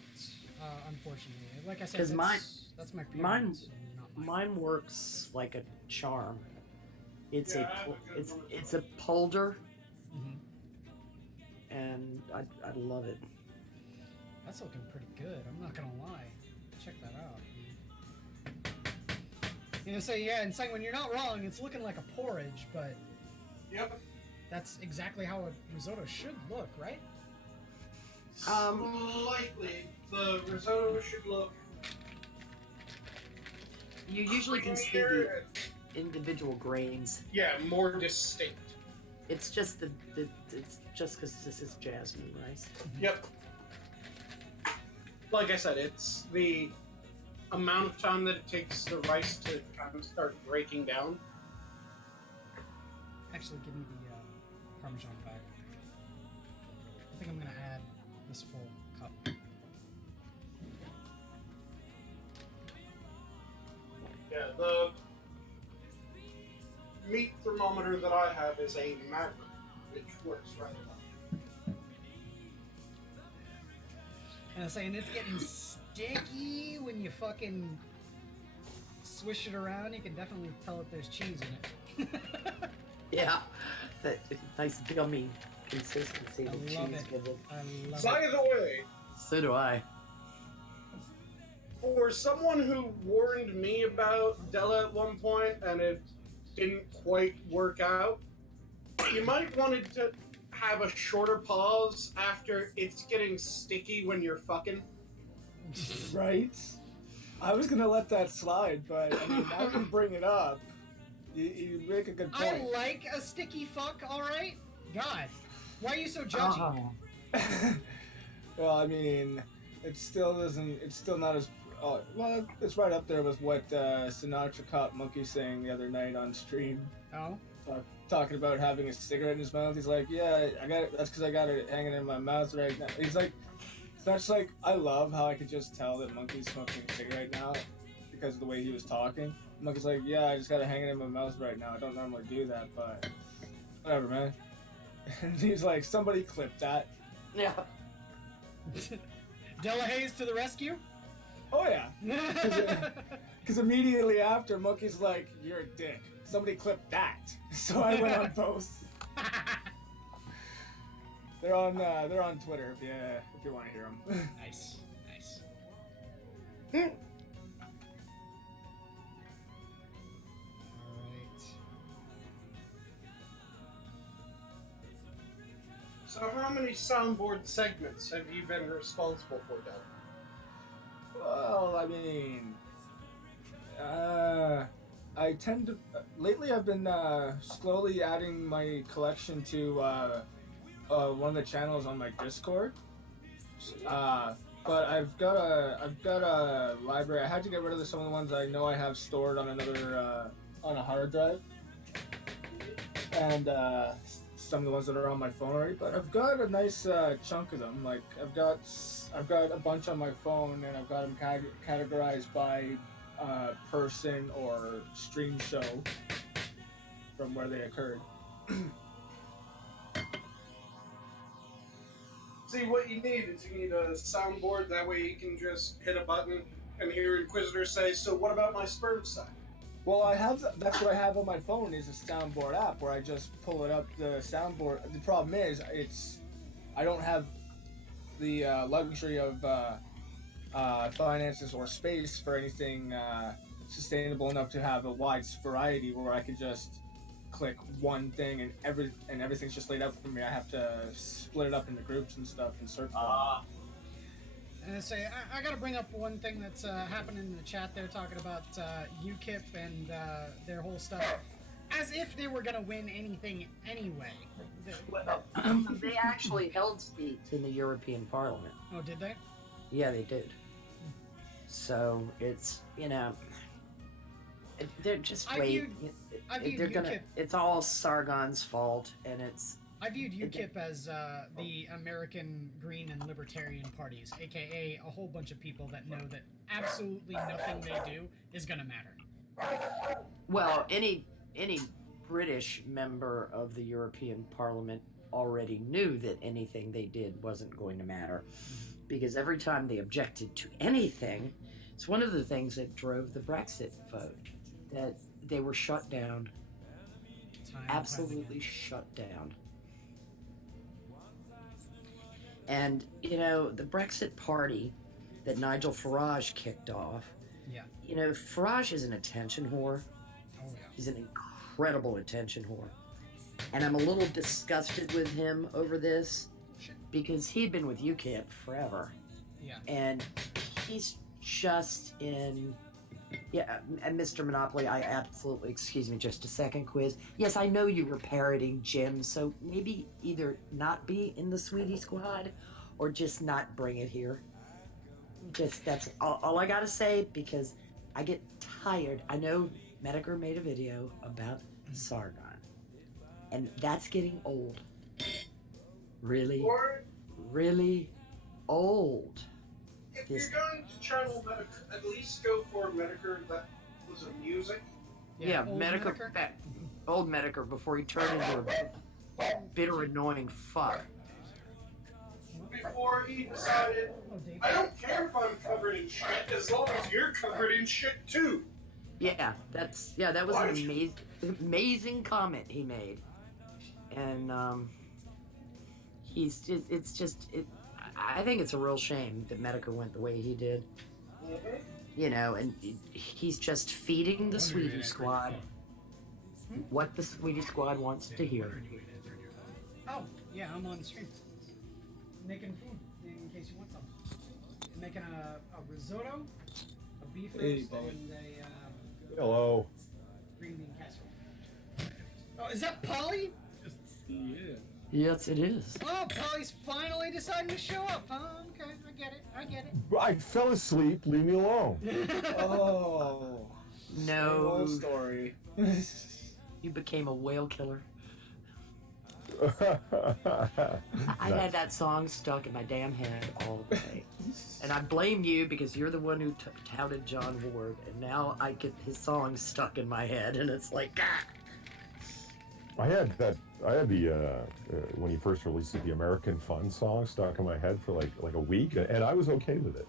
Unfortunately, like I said, 'Cause that's my mine- parents. Not mine. Mine works like a charm. It's Yeah, I a have a good it's one. it's a polder, Mhm. and I love it. That's looking pretty good. I'm not gonna lie. Check that out. You know, so yeah, and Sanguine, you're not wrong. It's looking like a porridge, but Yep. that's exactly how a risotto should look, right? Slightly. The risotto should look. You usually can see the individual grains. Yeah, more distinct. It's just it's just because this is jasmine rice. Yep. Like I said, it's the amount of time that it takes the rice to kind of start breaking down. Actually, give me the Parmesan back. I think I'm gonna add this full cup. Yeah, the meat thermometer that I have is a Maverick, which works right enough. And I'm saying it's getting sticky when you fucking swish it around. You can definitely tell if there's cheese in it. Yeah, that nice gummy consistency I the love cheese it. gives it. I love By it. the way, So do I. for someone who warned me about Della at one point and it didn't quite work out, you might want to have a shorter pause after it's getting sticky when you're fucking. Right? I was gonna let that slide, but I mean, now you bring it up, you make a good I point. like a sticky fuck, alright? God. Why are you so judgy? Oh. Well, I mean, it still doesn't. It's still not as. Well, it's right up there with what Sinatra caught Monkey saying the other night on stream, Oh? talking about having a cigarette in his mouth. He's like, "Yeah, I got it. That's because I got it hanging in my mouth right now." He's like, "That's like, I love how I could just tell that Monkey's smoking a cigarette now because of the way he was talking." Monkey's like, "Yeah, I just got it hanging in my mouth right now. I don't normally do that, but whatever, man." And he's like, "Somebody clip that." Yeah. Della Hayes to the rescue? Oh yeah. Because immediately after, Monkey's like, "You're a dick. Somebody clip that." So I went on both. They're on Twitter if you want to hear them. Nice. Alright. So, how many soundboard segments have you been responsible for, Della? Well, I mean, I tend to lately. I've been slowly adding my collection to one of the channels on my Discord. But I've got a library. I had to get rid of some of the ones I know I have stored on another on a hard drive, and some of the ones that are on my phone already. But I've got a nice chunk of them. Like I've got a bunch on my phone, and I've got them categorized by person or stream show from where they occurred. See, what you need is you need a soundboard. That way you can just hit a button and hear Inquisitor say, "So what about my sperm sack?" Well, that's what I have on my phone is a soundboard app where I just pull it up the soundboard. The problem is I don't have the luxury of finances or space for anything sustainable enough to have a wide variety where I can just click one thing and everything's just laid out for me. I have to split it up into groups and stuff and search for it. And I say, I gotta bring up one thing that's happening in the chat there, talking about UKIP and their whole stuff. As if they were gonna win anything anyway. Well, they actually held seats in the European Parliament. Oh, did they? Yeah, they did. So it's they're just I wait. I viewed they're gonna. UKIP. It's all Sargon's fault, and it's I viewed UKIP as the American Green and Libertarian parties, aka a whole bunch of people that know that absolutely nothing they do is gonna matter. well, any British member of the European Parliament already knew that anything they did wasn't going to matter, because every time they objected to anything, it's one of the things that drove the Brexit vote, that they were shut down, absolutely shut down. And, you know, the Brexit party that Nigel Farage kicked off, Yeah. you know, Farage is an attention whore. Oh yeah. He's an incredible attention whore. And I'm a little disgusted with him over this because he'd been with UKIP forever. Yeah. And he's just in... Yeah, and Mr. Monopoly, I absolutely... Excuse me just a second, Quiz. Yes, I know you were parroting Jim, so maybe either not be in the Sweetie Squad or just not bring it here. Just, that's all I gotta say, because I get tired. I know Medicare made a video about Sargon, and that's getting old. Really, Or really old. if Yes. you're going to channel Medicare, at least go for Medicare that was a music. Yeah, old Medicare, old Medicare before he turned into a bitter, annoying fuck. Before he decided, Oh, Dave. I don't care if I'm covered in shit as long as you're covered in shit too. Yeah, that was an amazing comment he made, and I think it's a real shame that Medicare went the way he did. You know, and he's just feeding the Sweetie Squad what the Sweetie Squad wants to hear. Oh, yeah, I'm on the stream. Making food, in case you want some. I'm making a risotto, a beef roast, Hey, Bobby. and a Hello. green bean casserole. Oh, is that Polly? Yeah. Yes, it is. Oh, Polly's finally deciding to show up. Oh, okay, I get it. I fell asleep. Leave me alone. Oh. No, Old story. you became a whale killer. I had that song stuck in my damn head all day. And I blame you because you're the one who touted John Ward, and now I get his song stuck in my head, and it's like, ah! I had the when he first released it, the American Fun song stuck in my head for like a week, and I was okay with it.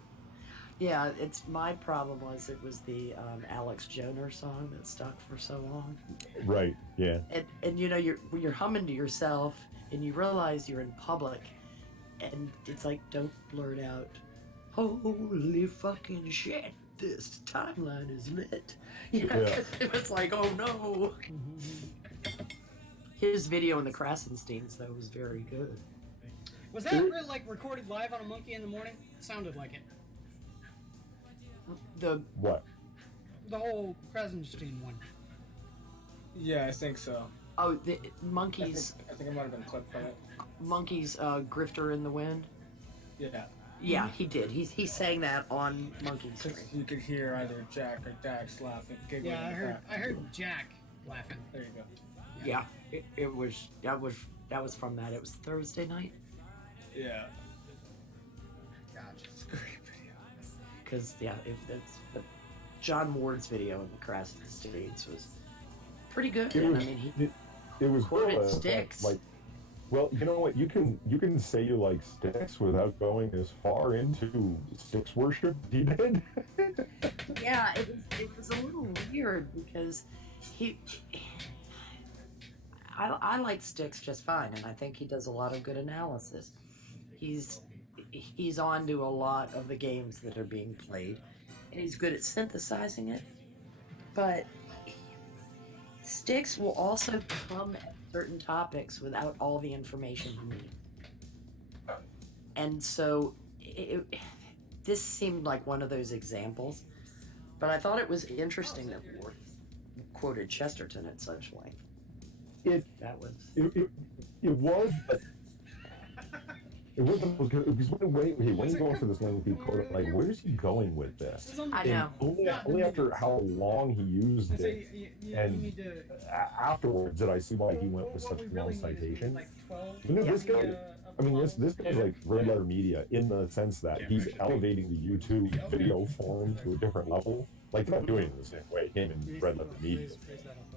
Yeah, it's my problem was it was the Alex Joner song that stuck for so long. Right. Yeah. And you know, when you're humming to yourself and you realize you're in public, and it's like, don't blurt out, holy fucking shit, this timeline is lit. You know, Yeah. it was like, oh no. His video in the Krasensteins, though, was very good. Was that like recorded live on a Monkey in the Morning? It sounded like it. The What? The whole Krasenstein one. Yeah, I think so. the monkeys, I think it might have been clipped from it. Grifter in the Wind. Yeah. Yeah, he did. He sang that on Monkey's Because stream. you could hear either Jack or Dax laughing, giggling. Yeah, in the back. I heard Jack laughing. There you go. Yeah, it was that was from that. It was Thursday night. Yeah. Gotcha. It's a great video. Because but John Ward's video in the Krasensteins was pretty good. It And was, I mean, it was quoted cool, Styx. Well, you know what? You can say you like Styx without going as far into Styx worship as he did. yeah, it was a little weird because I like Styx just fine, and I think he does a lot of good analysis. He's on to a lot of the games that are being played, and he's good at synthesizing it. But Styx will also come at certain topics without all the information you need. And so this seemed like one of those examples, but I thought it was interesting that Ward quoted Chesterton at such length. It That was... it was, but It wasn't because when are you going for this lengthy quote? Like, where's he going with this? I know. And only after how long he used So it, you and need to. afterwards did I see why he went with such What a we long really need is citation. like 12. You know, this guy. I mean, this this guy's like red letter media in the sense that he's elevating the YouTube video form to a different level. Like, they're not doing it the same way, him and red letter media.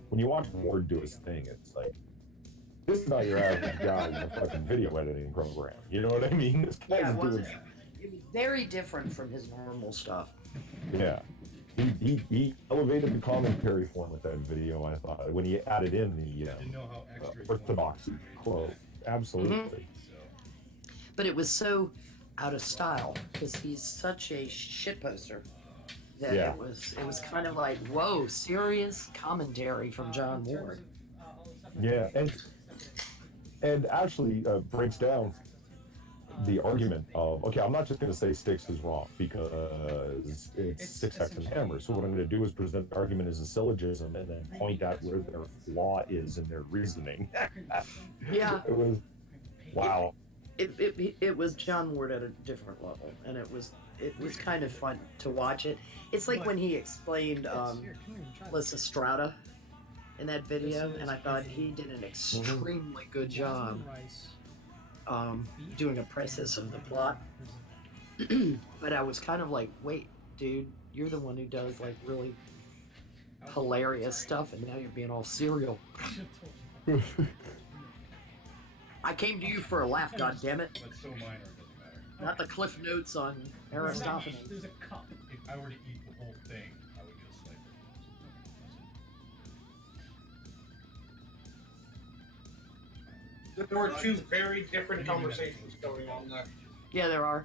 When you watch Ward do his thing, it's like, this is not your average guy in a fucking video editing program. You know what I mean? This guy's Yeah, it was doing, very different from his normal stuff. yeah. He elevated the commentary form with that video, I thought, when he added in the Didn't know how extra orthodoxy quote. Absolutely. But it was so out of style because he's such a shitposter that Yeah. it was kind of like, whoa, serious commentary from John Ward. Yeah, and actually breaks down the argument of, okay, I'm not just going to say Styx is wrong because it's Styx, X, and Hammer. So what I'm going to do is present the argument as a syllogism and then point out where their flaw is in their reasoning. Yeah. It was, wow. It was John Ward at a different level, and it was kind of fun to watch it. It's like when he explained Lysistrata in that video, and I thought he did an extremely good job doing a preface of the plot. But I was kind of like, wait, dude, you're the one who does like really hilarious stuff, and now you're being all serial. I came to you for a laugh, goddammit. That's so minor, it doesn't matter. Not the cliff notes on Aristophanes. There's a cup. If I were to eat the whole thing, I would get a sliver. There were two very different conversations going on there. Yeah, there are.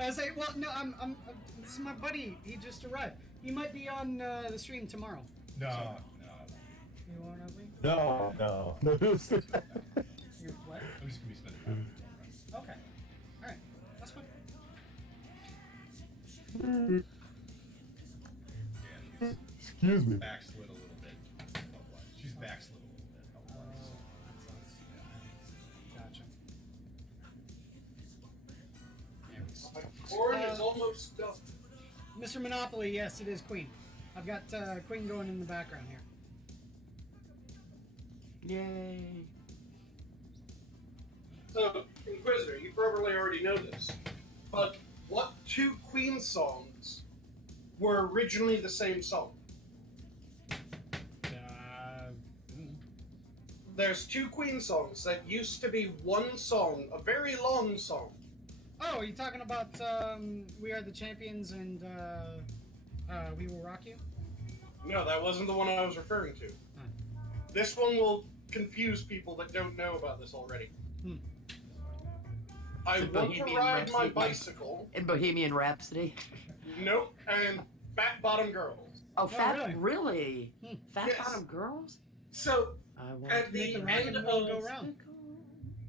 I say, well, no, I'm this is my buddy. He just arrived. He might be on the stream tomorrow. No, You want to be? No. You're what? I'm just gonna be spending time. Okay. All right. That's fine. Excuse me. Backslid a little bit. She's backslid a little bit. Gotcha. Corn is almost done. Mr. Monopoly, yes, it is Queen. I've got Queen going in the background here. Yay. So, Inquisitor, you probably already know this, but what two Queen songs were originally the same song? There's two Queen songs that used to be one song, a very long song. Oh, are you talking about We Are the Champions and We Will Rock You? No, that wasn't the one I was referring to. This one will confuse people that don't know about this already. I Is it want to Bohemian ride my Rhapsody? bicycle. In Bohemian Rhapsody. Nope, and Fat Bottom Girls. Oh, Fat, really? really? Fat Yes. Bottom Girls? So, I want at Make the the rock end and roll go of round.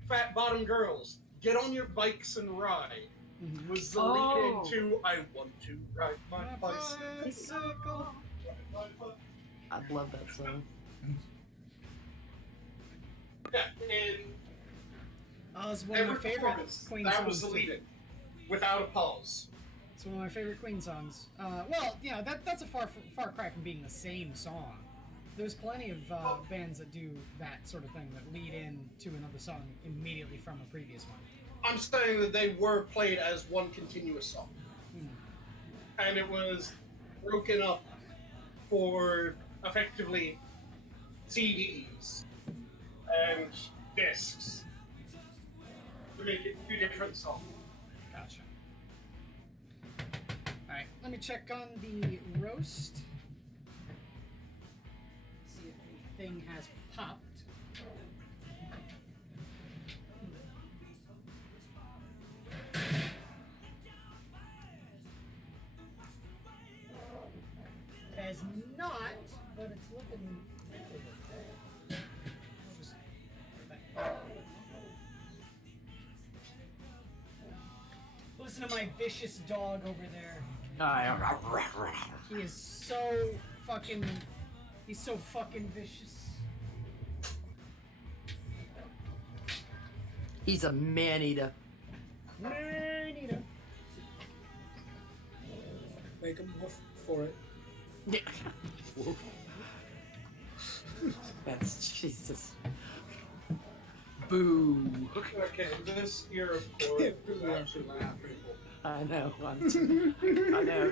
Fat Bottom Girls, Get on Your Bikes and Ride was the Oh. lead into I Want to Ride My Bicycle. Bicycle. I love that song. Yeah, and Oh, it's one of my every favorite performance, Queen that songs. was the too. lead in, without a pause. It's one of my favorite Queen songs. Well, you know, that's a far cry from being the same song. There's plenty of bands that do that sort of thing, that lead in to another song immediately from a previous one. I'm saying that they were played as one continuous song. And it was broken up for effectively CDs and discs to make it two different songs. Gotcha. Alright, let me check on the roast. See if anything has popped. Has not, but it's looking. I'll just put that. Listen to my vicious dog over there. He is so fucking. He's so fucking vicious. He's a man-eater. Nita. Make him woof for it. Yeah. That's Jesus. Boo. Okay, this here, of course, is actually laughable. I know. I know.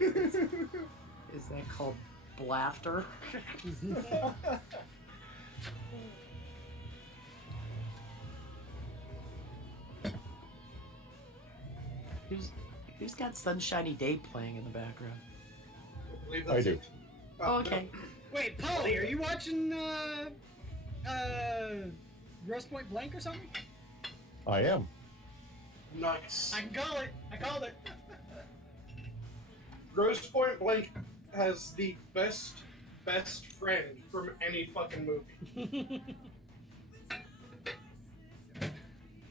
Is that called blafter? Who's got Sunshiny Day playing in the background? believe I that's do. it. Oh, okay. Wait, Polly, are you watching Gross Point Blank or something? I am. Nice. I can call it. I called it. Gross Point Blank has the best friend from any fucking movie.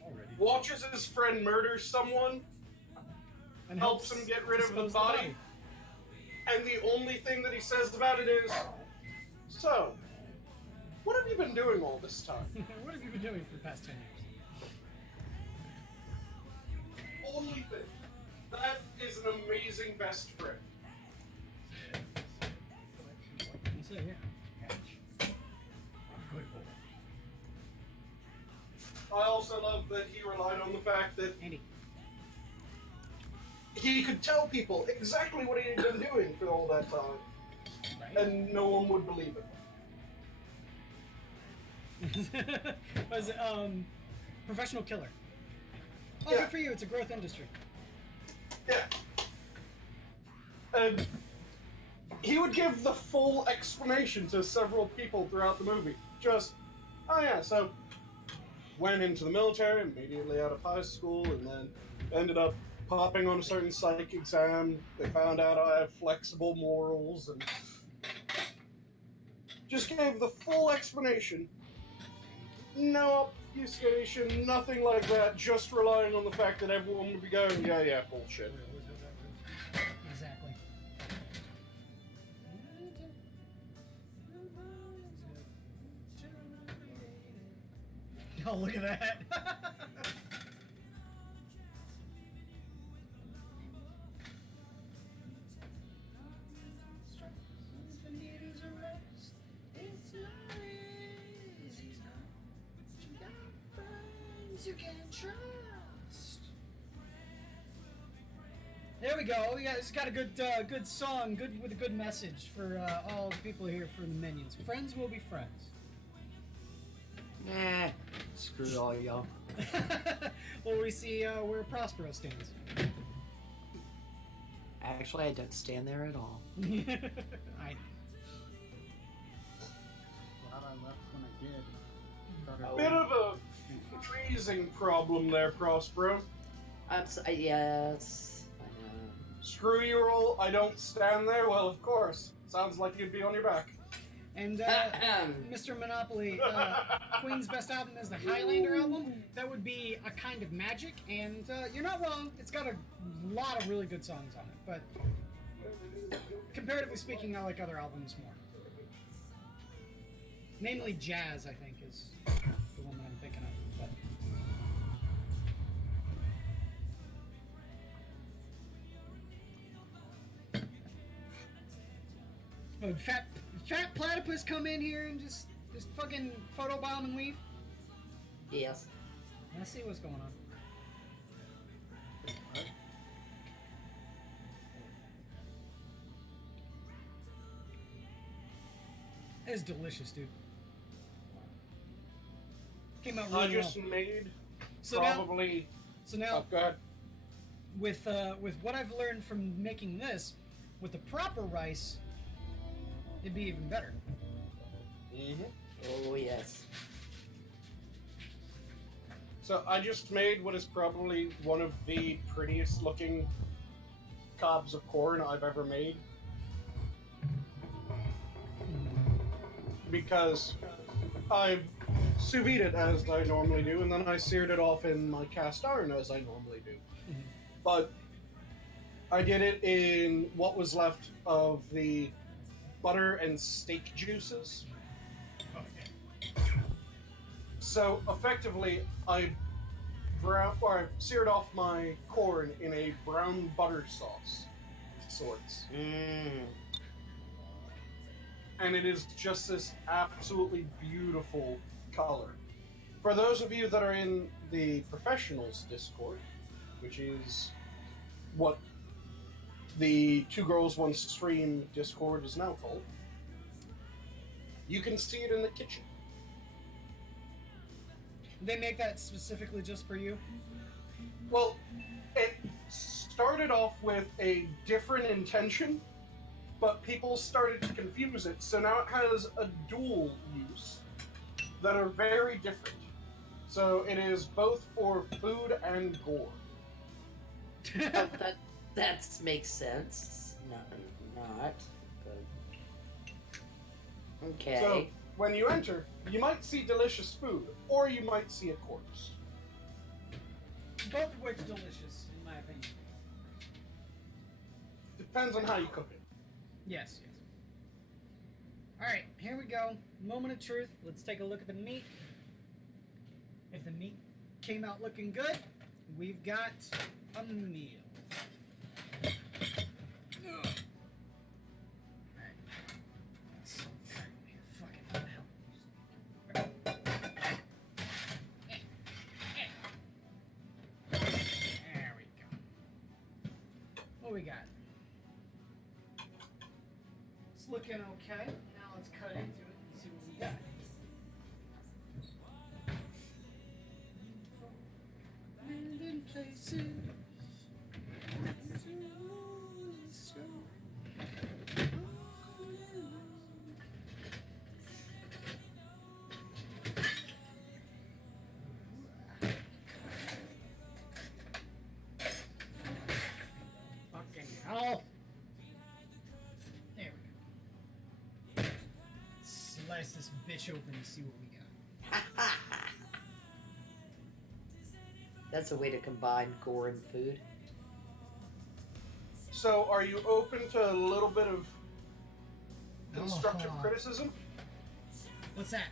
Already. Watches his friend murder someone, And helps him get rid of the dispose body, and the only thing that he says about it is, "So, what have you been doing all this time?" What have you been doing for the past 10 years? Only thing. That is an amazing best friend. That's it, yeah. Good boy. I also love that he relied on the fact that Andy. he could tell people exactly what he had been doing for all that time, Right? and no one would believe it. Was it, professional killer. Oh, Yeah. good for you. It's a growth industry. Yeah. And he would give the full explanation to several people throughout the movie. Just, oh yeah, so went into the military immediately out of high school, and then ended up popping on a certain psych exam. They found out I have flexible morals, and just gave the full explanation. No obfuscation, nothing like that, just relying on the fact that everyone would be going, yeah, bullshit. Exactly. Oh, look at that. You can trust. There we go. Yeah, it's got a good song, with a good message for all the people here for the minions. Friends will be friends. Nah. Screw all y'all. Well, we see where Prospero stands. Actually, I don't stand there at all. I Glad I left when I did. Started- Bit of a freezing problem there, Prospero. Yes. Screw you all, I don't stand there? Well, of course. Sounds like you'd be on your back. And Mr. Monopoly, Queen's best album is the Highlander album. That would be A Kind of Magic, and you're not wrong. It's got a lot of really good songs on it, but comparatively speaking, I like other albums more. Namely, Jazz, I think, is the one that I'm thinking of. But fat platypus come in here and just fucking photobomb and leave. Yes. Let's see what's going on. It's delicious, dude. Came out I really just well. made So probably. now, Oh, go ahead. with what I've learned from making this, with the proper rice, it'd be even better. Mm-hmm. Oh, yes. So I just made what is probably one of the prettiest looking cobs of corn I've ever made. Because I sous vide it as I normally do, and then I seared it off in my cast iron as I normally do. Mhm. But I did it in what was left of the butter and steak juices. Okay. So effectively, I seared off my corn in a brown butter sauce of sorts. Mmm. And it is just this absolutely beautiful color. For those of you that are in the professionals Discord, which is what the Two Girls One Stream Discord is now called, you can see it in the kitchen. They make that specifically just for you? Well, it started off with a different intention, but people started to confuse it, so now it has a dual use that are very different. So it is both for food and gore. That makes sense. Not. But... Okay. So when you enter, you might see delicious food, or you might see a corpse. Both of which delicious, in my opinion. Depends on how you cook it. Yes. Alright, here we go. Moment of truth. Let's take a look at the meat. If the meat came out looking good, we've got a meal. Alright. Fucking hell. There we go. What we got? It's looking okay. Now let's cut into it and see what we got. Random places. Fucking hell. There we go. Slice this bitch open and see what we got. That's a way to combine gore and food. So are you open to a little bit of constructive Oh. criticism? What's that?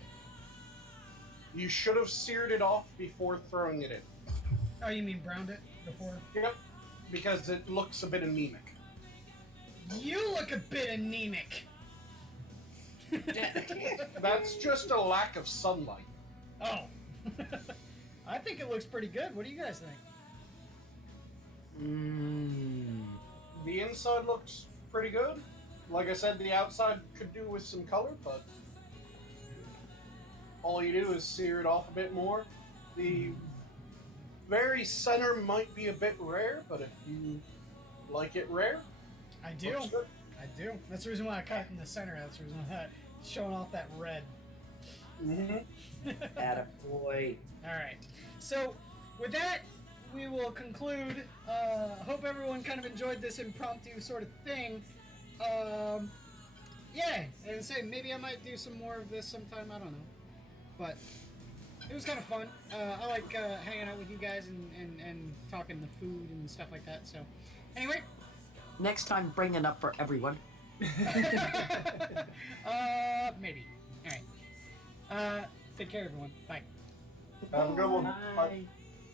You should have seared it off before throwing it in. Oh, you mean browned it before? Yep. Because it looks a bit anemic. You look a bit anemic. That's just a lack of sunlight. Oh. I think it looks pretty good. What do you guys think? Mmm. The inside looks pretty good. Like I said, the outside could do with some color, but all you do is sear it off a bit more. The very center might be a bit rare, but if you like it rare, I do. looks good. I do. That's the reason why I cut it in the center. That's the reason why it's showing off that red. Mm-hmm. Attaboy. Alright. So, with that, we will conclude. Hope everyone kind of enjoyed this impromptu sort of thing. Yeah, and say maybe I might do some more of this sometime. I don't know. But it was kind of fun. I like hanging out with you guys and talking the food and stuff like that. So, anyway. Next time, bring it up for everyone. Maybe. Alright. Take care, everyone. Bye. Have a good one. Bye. Bye.